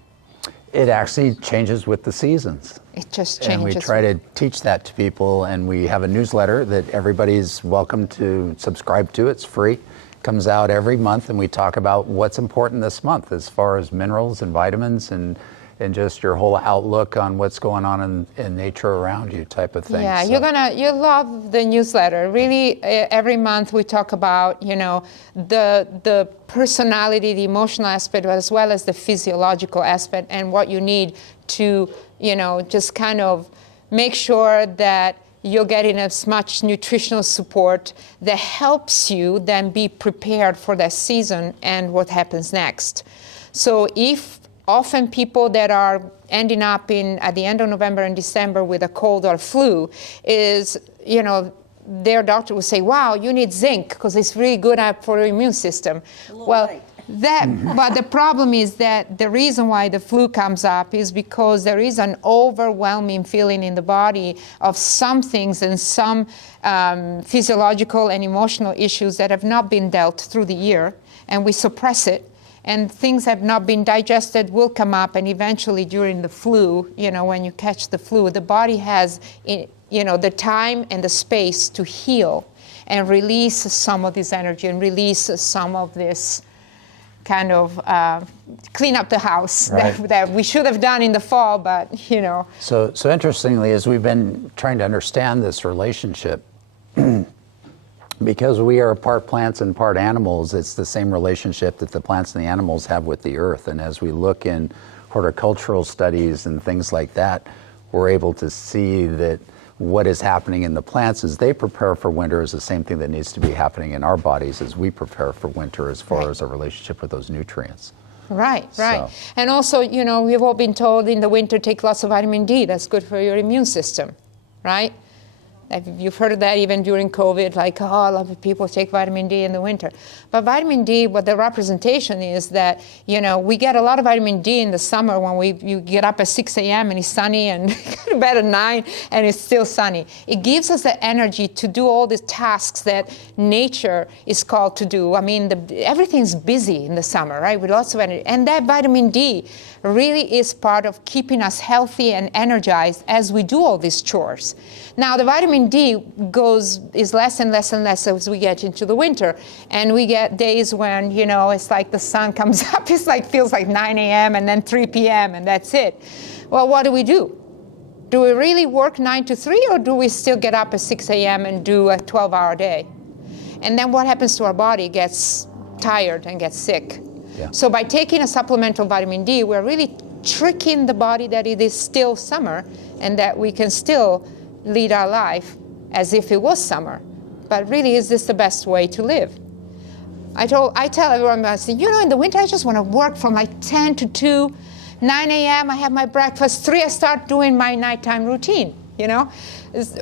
It actually changes with the seasons. It just And changes. we try to teach that to people, and we have a newsletter that everybody's welcome to subscribe to. It's free. Comes out every month, and we talk about what's important this month as far as minerals and vitamins and just your whole outlook on what's going on in nature around you type of thing. Yeah, So- you'll love the newsletter. Really, every month we talk about, the personality, the emotional aspect, as well as the physiological aspect and what you need to, just kind of make sure that you're getting as much nutritional support that helps you then be prepared for that season and what happens next. So if often people that are ending up at the end of November and December with a cold or flu is, their doctor will say, wow, you need zinc because it's really good for your immune system. Well, late. but the problem is that the reason why the flu comes up is because there is an overwhelming feeling in the body of some things and some physiological and emotional issues that have not been dealt through the year, and we suppress it. And things have not been digested will come up, and eventually during the flu, when you catch the flu, the body has, the time and the space to heal and release some of this energy and release some of this kind of clean up the house Right. that we should have done in the fall, but, So interestingly, as we've been trying to understand this relationship, because we are part plants and part animals, it's the same relationship that the plants and the animals have with the earth. And as we look in horticultural studies and things like that, we're able to see that what is happening in the plants as they prepare for winter is the same thing that needs to be happening in our bodies as we prepare for winter as far as our relationship with those nutrients. Right. So- And also, we've all been told in the winter take lots of vitamin D. That's good for your immune system, right? You've heard of that even during COVID, like, a lot of people take vitamin D in the winter. But vitamin D, what the representation is that, we get a lot of vitamin D in the summer when you get up at 6 a.m. and it's sunny and go to bed at 9 and it's still sunny. It gives us the energy to do all the tasks that nature is called to do. I mean, everything's busy in the summer, right, with lots of energy. And that vitamin D really is part of keeping us healthy and energized as we do all these chores. Now, the vitamin D is less and less and less as we get into the winter. And we get days when, it's like the sun comes up, feels like 9 a.m. and then 3 p.m. and that's it. Well, what do? Do we really work 9 to 3 or do we still get up at 6 a.m. and do a 12-hour day? And then what happens to our body? It gets tired and gets sick. Yeah. So by taking a supplemental vitamin D, we're really tricking the body that it is still summer and that we can still lead our life as if it was summer. But really, is this the best way to live? I tell everyone, I say, in the winter, I just want to work from like 10 to 2, 9 a.m., I have my breakfast, 3, I start doing my nighttime routine,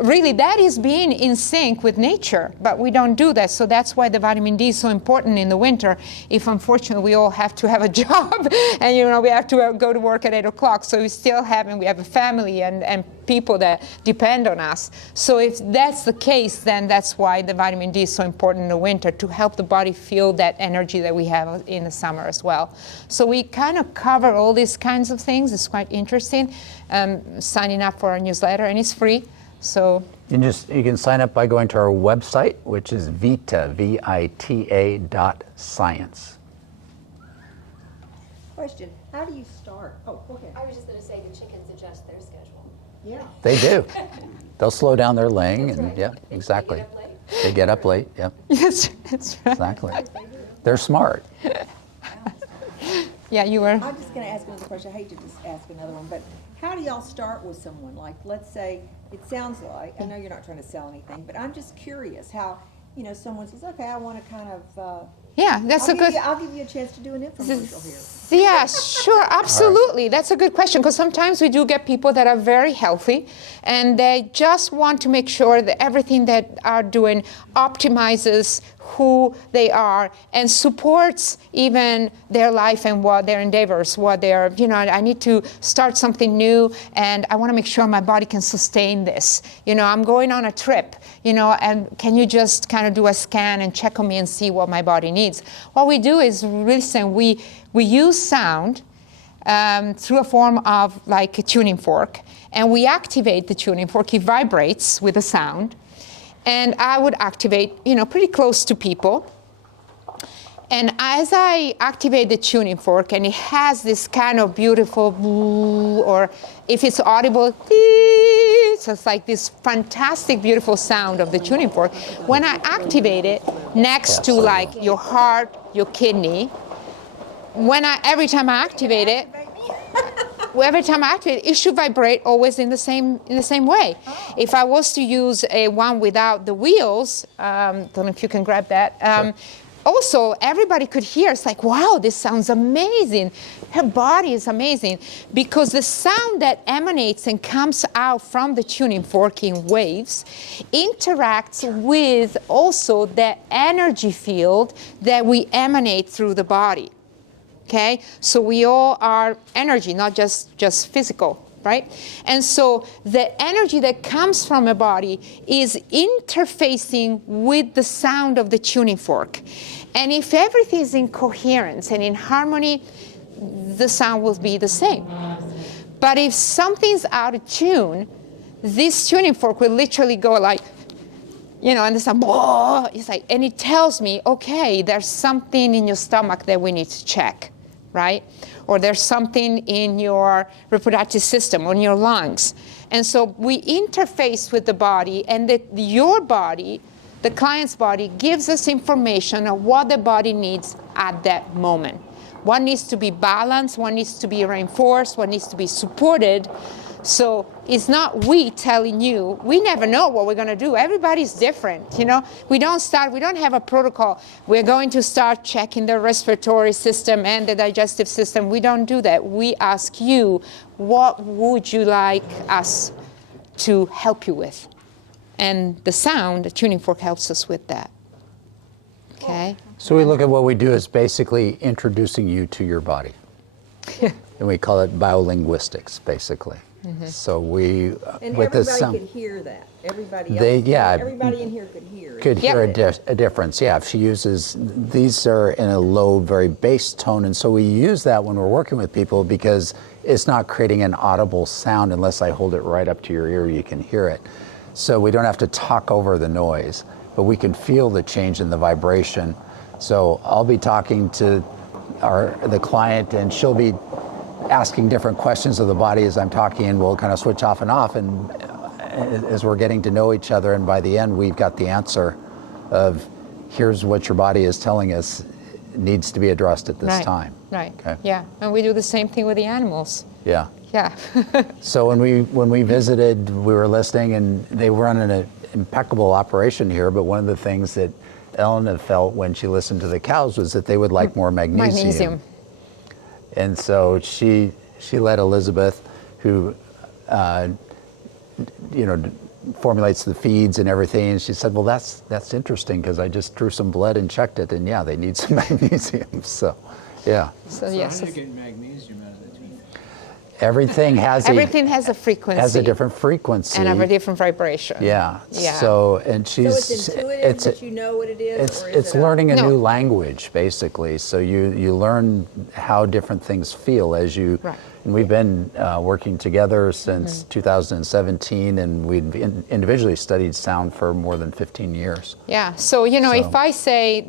Really, that is being in sync with nature, but we don't do that. So that's why the vitamin D is so important in the winter. If unfortunately we all have to have a job and we have to go to work at 8 o'clock, so we have a family and people that depend on us. So if that's the case, then that's why the vitamin D is so important in the winter, to help the body feel that energy that we have in the summer as well. So we kind of cover all these kinds of things. It's quite interesting. Signing up for our newsletter, and it's free. So you can sign up by going to our website, which is Vita, VITA.science. Question, how do you start? Oh, okay. I was just going to say the chickens adjust their schedule. Yeah. They do. They'll slow down their laying, That's and right. yeah, exactly. They get up late. They get up late. Yeah, yes, that's right. exactly. They're smart. Yeah, you were. I'm just gonna ask another question. I hate to just ask another one, but how do y'all start with someone? Like, let's say, it sounds like, I know you're not trying to sell anything, but I'm just curious how, someone says, okay, I want to kind of, Yeah, that's a good. I'll give you a chance to do an infomercial here. Yeah, sure, absolutely. That's a good question, because sometimes we do get people that are very healthy and they just want to make sure that everything that are doing optimizes who they are and supports even their life and what their endeavors, what they're, I need to start something new and I want to make sure my body can sustain this. I'm going on a trip, and can you just kind of do a scan and check on me and see what my body needs? What we do is listen, we use sound through a form of like a tuning fork, and we activate the tuning fork. It vibrates with the sound. And I would activate, pretty close to people. And as I activate the tuning fork, and it has this kind of beautiful, or if it's audible, so it's like this fantastic, beautiful sound of the tuning fork. When I activate it next to like your heart, your kidney, every time I activate it, it should vibrate always in the same way. Oh. If I was to use a one without the wheels, don't know if you can grab that. Sure. Also, everybody could hear. It's like, wow, this sounds amazing. Her body is amazing, because the sound that emanates and comes out from the tuning fork in waves interacts with also the energy field that we emanate through the body. Okay, so we all are energy, not just physical, right? And so the energy that comes from a body is interfacing with the sound of the tuning fork. And if everything is in coherence and in harmony, the sound will be the same. But if something's out of tune, this tuning fork will literally go like, and the sound, it's like, and it tells me, okay, there's something in your stomach that we need to check. Right? Or there's something in your reproductive system, or in your lungs. And so we interface with the body, and your body, the client's body, gives us information of what the body needs at that moment. What needs to be balanced, what needs to be reinforced, what needs to be supported. So it's not we telling you. We never know what we're going to do. Everybody's different, We don't have a protocol. We're going to start checking the respiratory system and the digestive system. We don't do that. We ask you, what would you like us to help you with? And the sound, the tuning fork, helps us with that. Okay? So we look at what we do as basically introducing you to your body. And we call it biolinguistics, basically. Mm-hmm. So we, and with the sound, everybody could hear that. Everybody else, everybody in here could hear it. Could hear a difference, yeah. If she uses, these are in a low, very bass tone, and so we use that when we're working with people because it's not creating an audible sound unless I hold it right up to your ear, you can hear it. So we don't have to talk over the noise, but we can feel the change in the vibration. So I'll be talking to the client, and she'll be asking different questions of the body as I'm talking, and we'll kind of switch off and off, and as we're getting to know each other, and by the end we've got the answer of here's what your body is telling us needs to be addressed at this time. Right. Okay. Yeah, and we do the same thing with the animals. Yeah. Yeah. So when we visited, we were listening, and they run an impeccable operation here, but one of the things that Elena felt when she listened to the cows was that they would like more magnesium. And so she let Elizabeth, who formulates the feeds and everything, and she said, well, that's interesting, because I just drew some blood and checked it, and yeah, they need some magnesium. So yeah. So yes. How do you get magnesium out of the tuning fork? Everything has Everything has a frequency. has a different frequency. and a different vibration. Yeah. Yeah. So, and she's. So it's intuitive that you know what it is, or is It's it learning a No. new language, basically. So you learn how different things feel as you. Right. And we've been working together since 2017, and we've individually studied sound for more than 15 years. Yeah, so, So- if I say,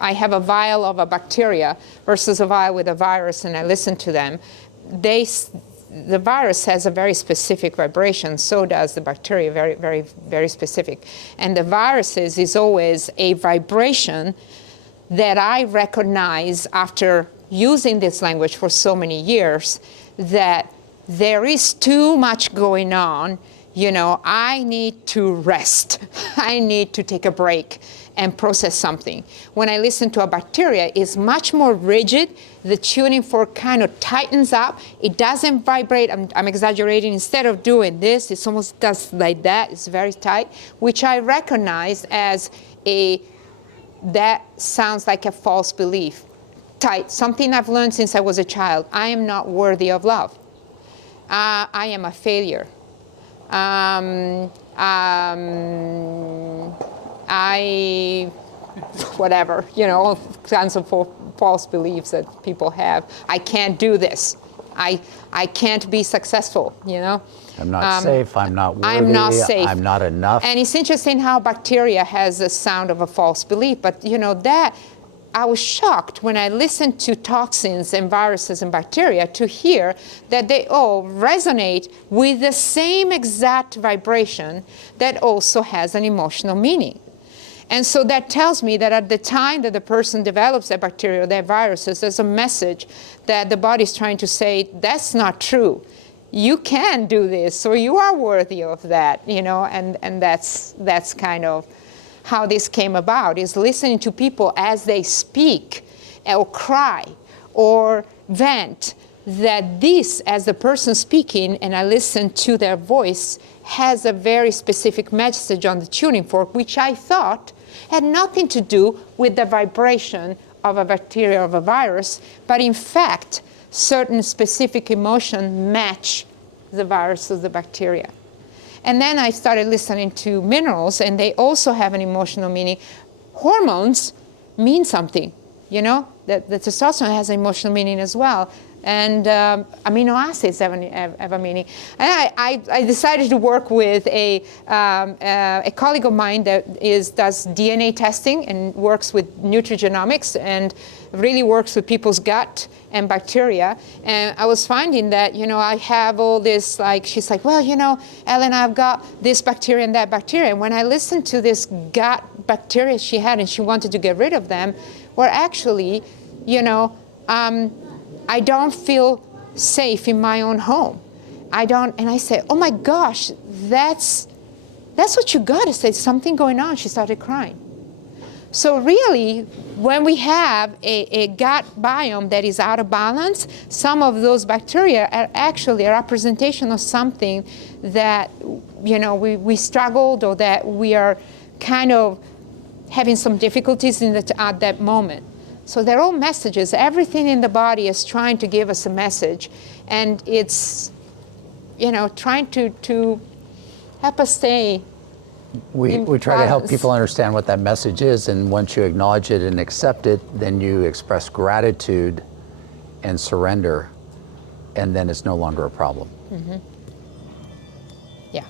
I have a vial of a bacteria versus a vial with a virus, and I listen to them, the virus has a very specific vibration, so does the bacteria, very, very, very specific. And the viruses is always a vibration that I recognize after using this language for so many years, that there is too much going on. I need to rest. I need to take a break and process something. When I listen to a bacteria, it's much more rigid. The tuning fork kind of tightens up. It doesn't vibrate. I'm exaggerating. Instead of doing this, it almost does like that. It's very tight, which I recognize as that sounds like a false belief. Tight, something I've learned since I was a child. I am not worthy of love. I am a failure. Whatever, all kinds of false beliefs that people have. I can't do this. I can't be successful, I'm not safe, I'm not worthy, I'm not safe. I'm not enough. And it's interesting how bacteria has a sound of a false belief, but that I was shocked when I listened to toxins and viruses and bacteria to hear that they all resonate with the same exact vibration that also has an emotional meaning. And so that tells me that at the time that the person develops that bacteria or that viruses, there's a message that the body's trying to say, that's not true. You can do this, or you are worthy of that, and that's kind of how this came about, is listening to people as they speak or cry or vent, that this, as the person speaking, and I listen to their voice, has a very specific message on the tuning fork, which I thought had nothing to do with the vibration of a bacteria or of a virus, but in fact, certain specific emotion match the virus or the bacteria. And then I started listening to minerals, and they also have an emotional meaning. Hormones mean something, that the testosterone has an emotional meaning as well. And amino acids have a meaning. And I decided to work with a colleague of mine that does DNA testing and works with nutrigenomics and really works with people's gut and bacteria. And I was finding that, I have all this, she's like, well, Elena, I've got this bacteria and that bacteria. And when I listened to this gut bacteria she had and she wanted to get rid of them, were actually, I don't feel safe in my own home. And I said, oh my gosh, that's what you got. I said, something going on. She started crying. So really, when we have a gut biome that is out of balance, some of those bacteria are actually a representation of something that, we struggled, or that we are kind of having some difficulties at that moment. So they're all messages. Everything in the body is trying to give us a message. And it's, trying to help us stay We try to help people understand what that message is, and once you acknowledge it and accept it, then you express gratitude and surrender, and then it's no longer a problem. Mm-hmm. Yeah.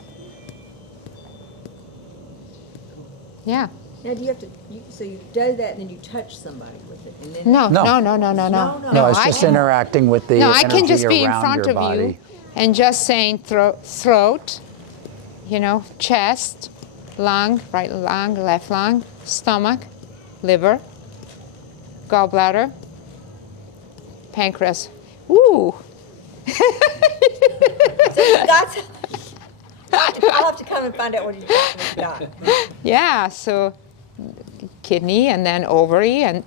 Yeah. Now, do you have to, so you do that and then you touch somebody with it? And then No. No, it's just interacting with the No, I energy can just be in around front your of you body. and just saying throat, chest, lung, right lung, left lung, stomach, liver, gallbladder, pancreas. Ooh. That's, I'll have to come and find out what you've got. Yeah, so kidney and then ovary, and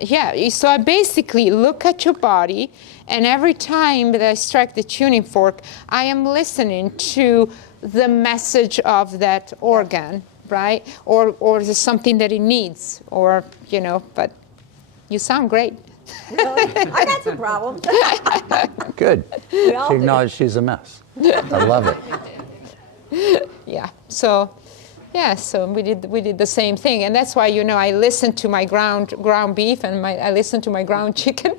so I basically look at your body, and every time that I strike the tuning fork, I am listening to the message of that organ, right? Or there's something that it needs, or but you sound great. Really? I got some problems. Good. We all She do. acknowledged she's a mess. I love it. Yeah. So, yeah. So we did the same thing, and that's why I listened to my ground beef and I listened to my ground chicken,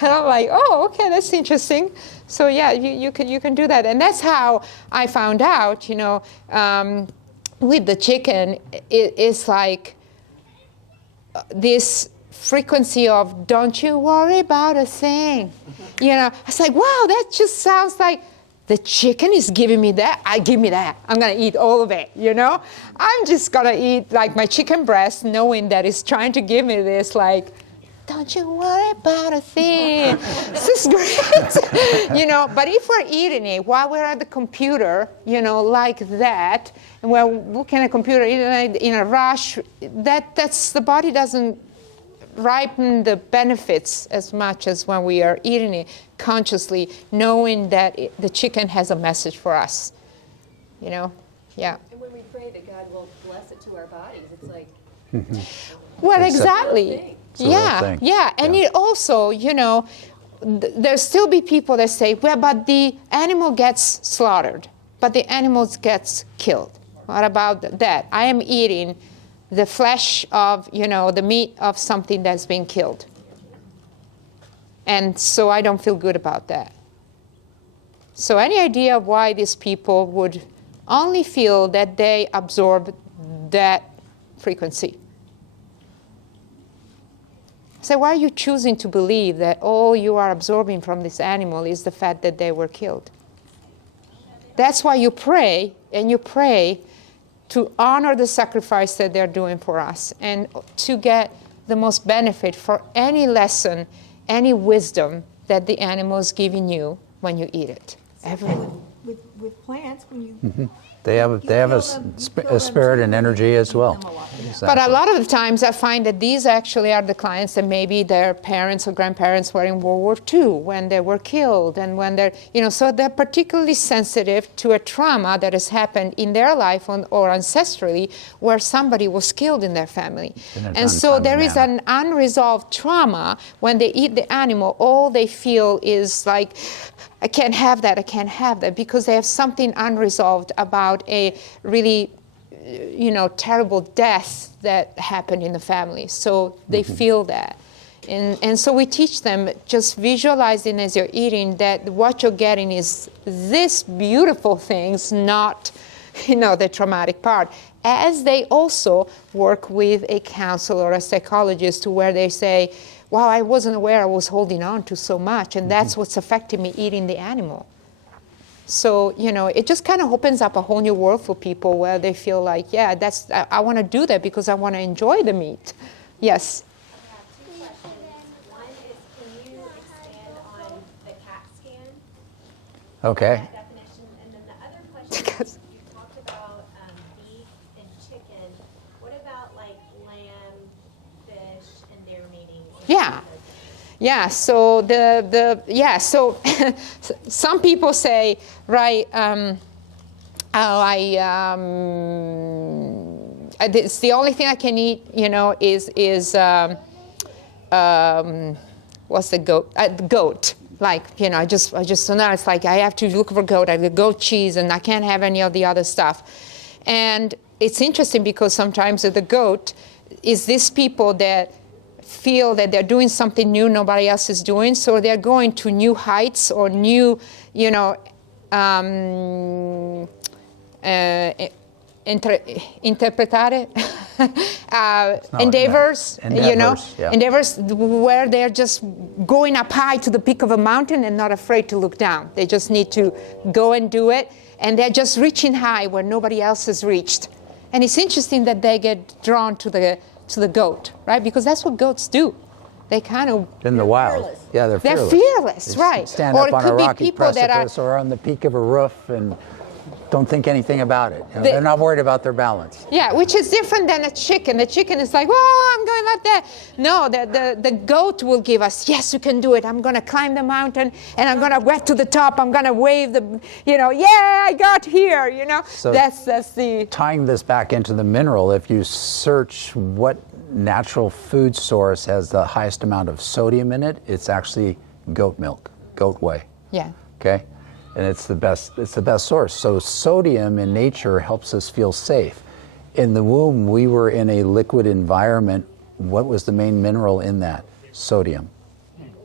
and I'm like, oh, okay, that's interesting. So yeah, you can do that, and that's how I found out. With the chicken, it's like this frequency of "don't you worry about a thing." It's like, wow, that just sounds like the chicken is giving me that. Give me that. I'm gonna eat all of it. I'm just gonna eat like my chicken breast, knowing that it's trying to give me this like, don't you worry about a thing. This is great. But if we're eating it while we're at the computer, like that, and we're looking at a computer in a rush, that's the body doesn't ripen the benefits as much as when we are eating it consciously, knowing that the chicken has a message for us. Yeah. And when we pray that God will bless it to our bodies, it's like, Well, It's a- exactly. It's a real Yeah, thing. yeah. And Yeah. it also, there'll still be people that say, well, but the animal gets slaughtered, but the animals gets killed. What about that? I am eating the flesh of, the meat of something that's been killed. And so I don't feel good about that. So any idea of why these people would only feel that they absorb that frequency? So why are you choosing to believe that all you are absorbing from this animal is the fact that they were killed? That's why you pray, and you pray to honor the sacrifice that they're doing for us and to get the most benefit for any lesson, any wisdom that the animal is giving you when you eat it. With plants, when you They have a spirit and energy as well. But a lot of the times I find that these actually are the clients that maybe their parents or grandparents were in World War II when they were killed, and when they're, so they're particularly sensitive to a trauma that has happened in their life or ancestrally where somebody was killed in their family. And so there is an unresolved trauma. When they eat the animal, all they feel is like, I can't have that, I can't have that, because they have something unresolved about a really, terrible death that happened in the family. So they feel that. And so we teach them, just visualizing as you're eating, that what you're getting is this beautiful things, not, the traumatic part. As they also work with a counselor or a psychologist to where they say, wow, I wasn't aware I was holding on to so much, and that's what's affecting me eating the animal. So, it just kind of opens up a whole new world for people where they feel like, yeah, I want to do that because I want to enjoy the meat. Yes? I have two questions. One is, can you expand on the CAT scan? Okay. That definition. And then the other question is, you talked about beef and chicken. What about like lamb, fish, and their meanings? Yeah. Yeah, so so some people say, right, it's the only thing I can eat, is what's the goat? Goat. Like, I just so now it's like I have to look for goat. I have goat cheese, and I can't have any of the other stuff. And it's interesting because sometimes the goat is these people that feel that they're doing something new nobody else is doing, so they're going to new heights or new, interpretare endeavors, yeah. endeavors where they're just going up high to the peak of a mountain and not afraid to look down. They just need to go and do it, and they're just reaching high where nobody else has reached. And it's interesting that they get drawn to the goat, right? Because that's what goats do. They kind of In the wild. fearless. Yeah, they're They're fearless. fearless, They right. Stand Or up it on could a be rocky people that precipice or on the peak of a roof and don't think anything about it. They- They're not worried about their balance. Yeah, which is different than a chicken. The chicken is like, oh, I'm going like that. No, the goat will give us, yes, you can do it. I'm going to climb the mountain, and I'm going to get to the top. I'm going to wave yeah, I got here, So- That's the... Tying this back into the mineral, if you search what natural food source has the highest amount of sodium in it, it's actually goat milk, goat whey. Yeah. Okay, and it's the best source. So sodium in nature helps us feel safe. In the womb, we were in a liquid environment. What was the main mineral in that? Sodium.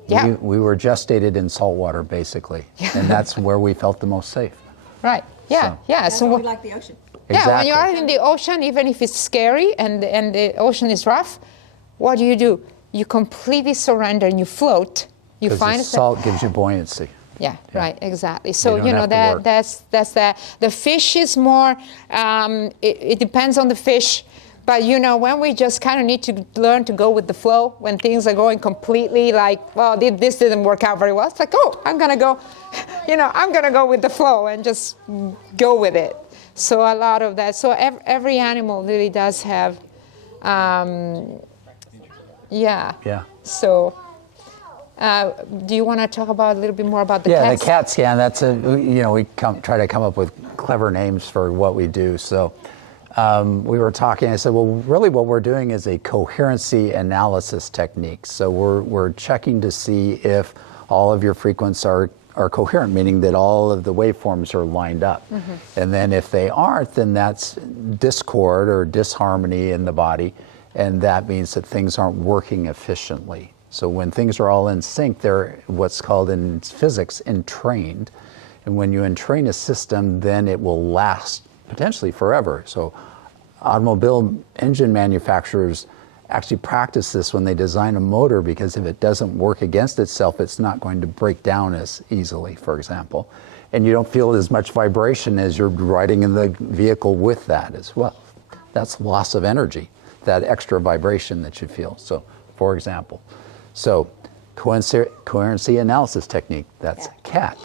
Yeah. We were gestated in salt water, basically, and that's where we felt the most safe. Right. Yeah. So- Yeah. That's So why we like the ocean. yeah, when Exactly. you are in the ocean, even if it's scary and the ocean is rough, what do? You completely surrender and you float. You 'Cause find the salt gives you buoyancy. Yeah, right, exactly. So don't have to work. that's that. The fish is more. It depends on the fish, but when we just kind of need to learn to go with the flow when things are going completely like, well, this didn't work out very well. It's like, oh, I'm gonna go, I'm gonna go with the flow and just go with it. So a lot of that. So every animal really does have. Yeah. Yeah. So. Do you want to talk about a little bit more about the Yeah, cats? the CAT scan. That's we try to come up with clever names for what we do. So we were talking. I said, well, really, what we're doing is a coherency analysis technique. So we're checking to see if all of your frequencies are coherent, meaning that all of the waveforms are lined up. Mm-hmm. And then if they aren't, then that's discord or disharmony in the body, and that means that things aren't working efficiently. So when things are all in sync, they're what's called in physics entrained. And when you entrain a system, then it will last potentially forever. So automobile engine manufacturers actually practice this when they design a motor, because if it doesn't work against itself, it's not going to break down as easily, for example. And you don't feel as much vibration as you're riding in the vehicle with that as well. That's loss of energy, that extra vibration that you feel. So, for example. So, coherency analysis technique, that's CAT.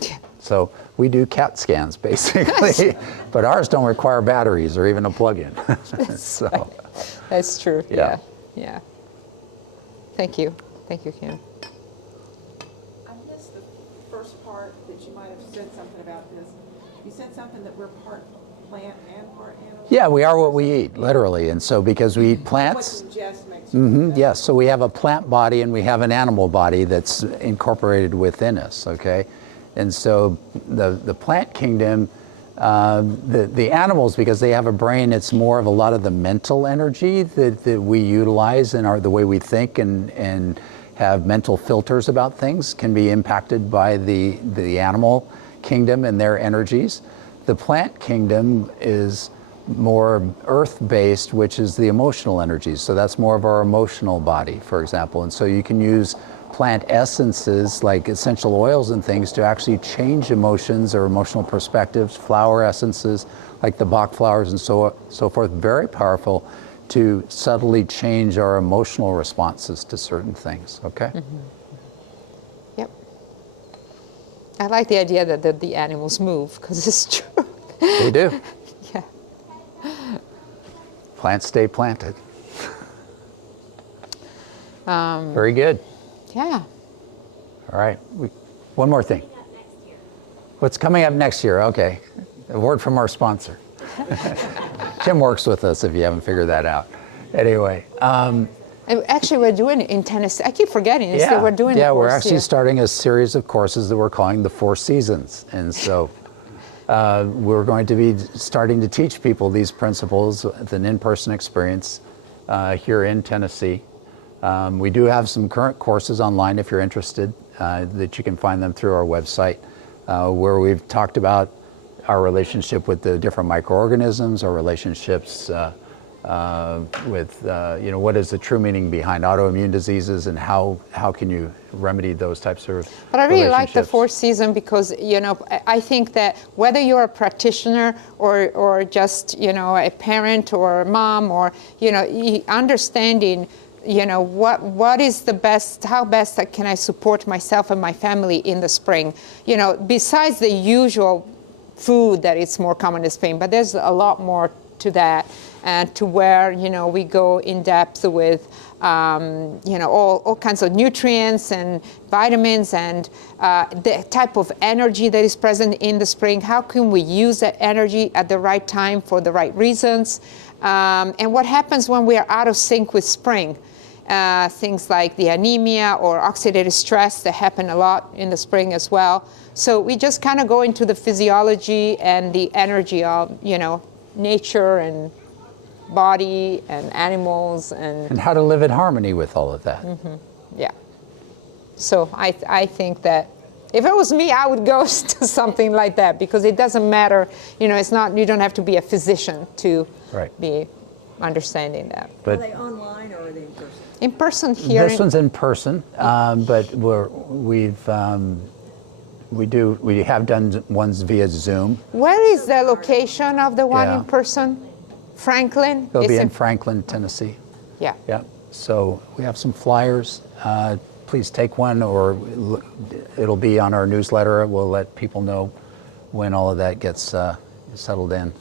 Yeah. So, we do CAT scans, basically, but ours don't require batteries or even a plug-in. So, That's true. Yeah. Yeah. Thank you, Kim. I missed the first part that you might have said something about this. You said something that we're part plant and part animal? yeah, we are what we eat, literally. And so, because we eat plants, What you ingest makes you yes, so we have a plant body and we have an animal body that's incorporated within us, okay? And so the plant kingdom, the animals, because they have a brain, it's more of a lot of the mental energy that we utilize in the way we think and have mental filters about things can be impacted by the animal kingdom and their energies. The plant kingdom is more earth-based, which is the emotional energies. So that's more of our emotional body, for example. And so you can use plant essences like essential oils and things to actually change emotions or emotional perspectives. Flower essences like the Bach flowers and so forth, very powerful to subtly change our emotional responses to certain things, okay? Mm-hmm. Yep. I like the idea that the animals move, because it's true. They do. Yeah. Plants stay planted. Very good. Yeah. All right, one more thing. Up next year. What's coming up next year? Okay, a word from our sponsor. Jim works with us, if you haven't figured that out. Anyway, And actually, we're doing it in Tennessee. I keep forgetting. It's that we're doing yeah, the we're course actually here. starting a series of courses that we're calling the Four Seasons, and so we're going to be starting to teach people these principles with an in-person experience here in Tennessee. We do have some current courses online if you're interested, that you can find them through our website, where we've talked about our relationship with the different microorganisms, our relationships with, what is the true meaning behind autoimmune diseases, and how can you remedy those types of But I really like the relationships. fourth season because, I think that whether you're a practitioner or just, a parent or a mom or, understanding, what is the best, how best can I support myself and my family in the spring? Besides the usual food that is more common in Spain, but there's a lot more to that, and to where, we go in depth with, all kinds of nutrients and vitamins and the type of energy that is present in the spring. How can we use that energy at the right time for the right reasons? And what happens when we are out of sync with spring? Things like the anemia or oxidative stress that happen a lot in the spring as well. So we just kind of go into the physiology and the energy of, nature and body and animals And how to live in harmony with all of that. yeah. So I think that if it was me, I would go to something like that, because it doesn't matter, it's not, you don't have to be a physician to be understanding that. Are But they online or are they in person? In person here. this one's in person, but we have done ones via Zoom. Where is the location of the one Yeah. in person? Franklin? They'll It's be in Franklin, Tennessee. Yeah. Yeah. So we have some flyers. Please take one, or it'll be on our newsletter. We'll let people know when all of that gets settled in.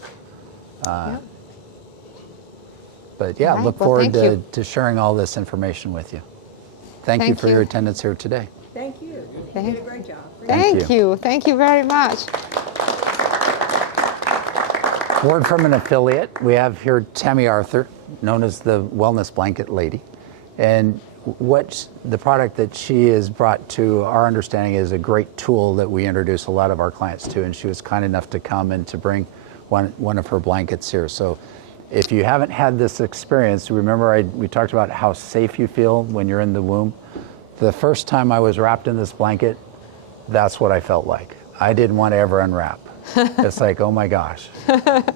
But yeah, All right, look well, forward thank to sharing all this information with you. Thank you Thank for you. your attendance here today. Thank you. You Thank- did a great job. Thank you. Thank you very much. Word from an affiliate. We have here Tammy Arthur, known as the Wellness Blanket Lady. And what the product that she has brought to our understanding is a great tool that we introduce a lot of our clients to. And she was kind enough to come and to bring one of her blankets here. So if you haven't had this experience, remember we talked about how safe you feel when you're in the womb. The first time I was wrapped in this blanket, that's what I felt like. I didn't want to ever unwrap. It's like, oh my gosh,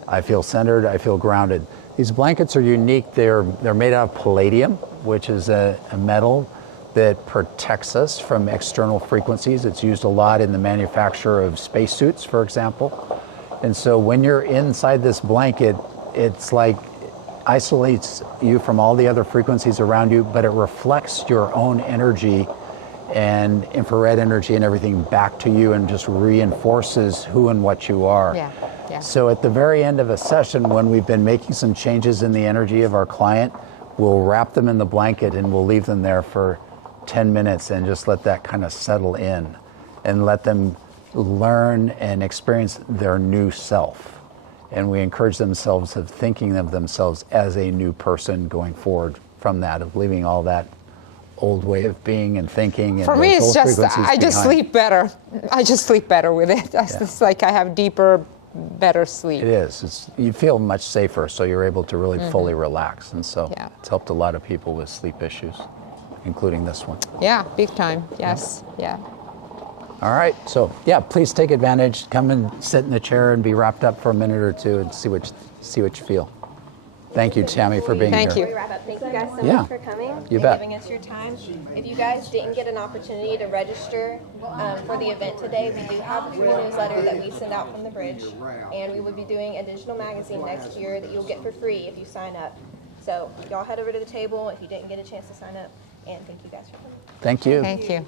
I feel centered, I feel grounded. These blankets are unique. They're made out of palladium, which is a metal that protects us from external frequencies. It's used a lot in the manufacture of spacesuits, for example. And so when you're inside this blanket, it's like isolates you from all the other frequencies around you, but it reflects your own energy and infrared energy and everything back to you, and just reinforces who and what you are. Yeah, yeah. So at the very end of a session, when we've been making some changes in the energy of our client, we'll wrap them in the blanket and we'll leave them there for 10 minutes and just let that kind of settle in and let them learn and experience their new self. And we encourage themselves of thinking of themselves as a new person going forward from that, of leaving all that old way of being and thinking. And For me, those it's old just, frequencies I just behind. sleep better. I just sleep better with it. It's like I have deeper, better sleep. It is. You feel much safer, so you're able to really fully relax. And so Yeah. it's helped a lot of people with sleep issues, including this one. Yeah, big time. Yes, yeah. All right. So yeah, please take advantage. Come and sit in the chair and be wrapped up for a minute or two and see what you feel. Thank you, Tammy, for being Thank here. you. Before we wrap up, thank you guys so Yeah. much for coming You and bet. giving us your time. If you guys didn't get an opportunity to register for the event today, we do have a free newsletter that we send out from the bridge, and we will be doing a digital magazine next year that you'll get for free if you sign up. So y'all head over to the table if you didn't get a chance to sign up, and thank you guys for coming. Thank you. Thank you.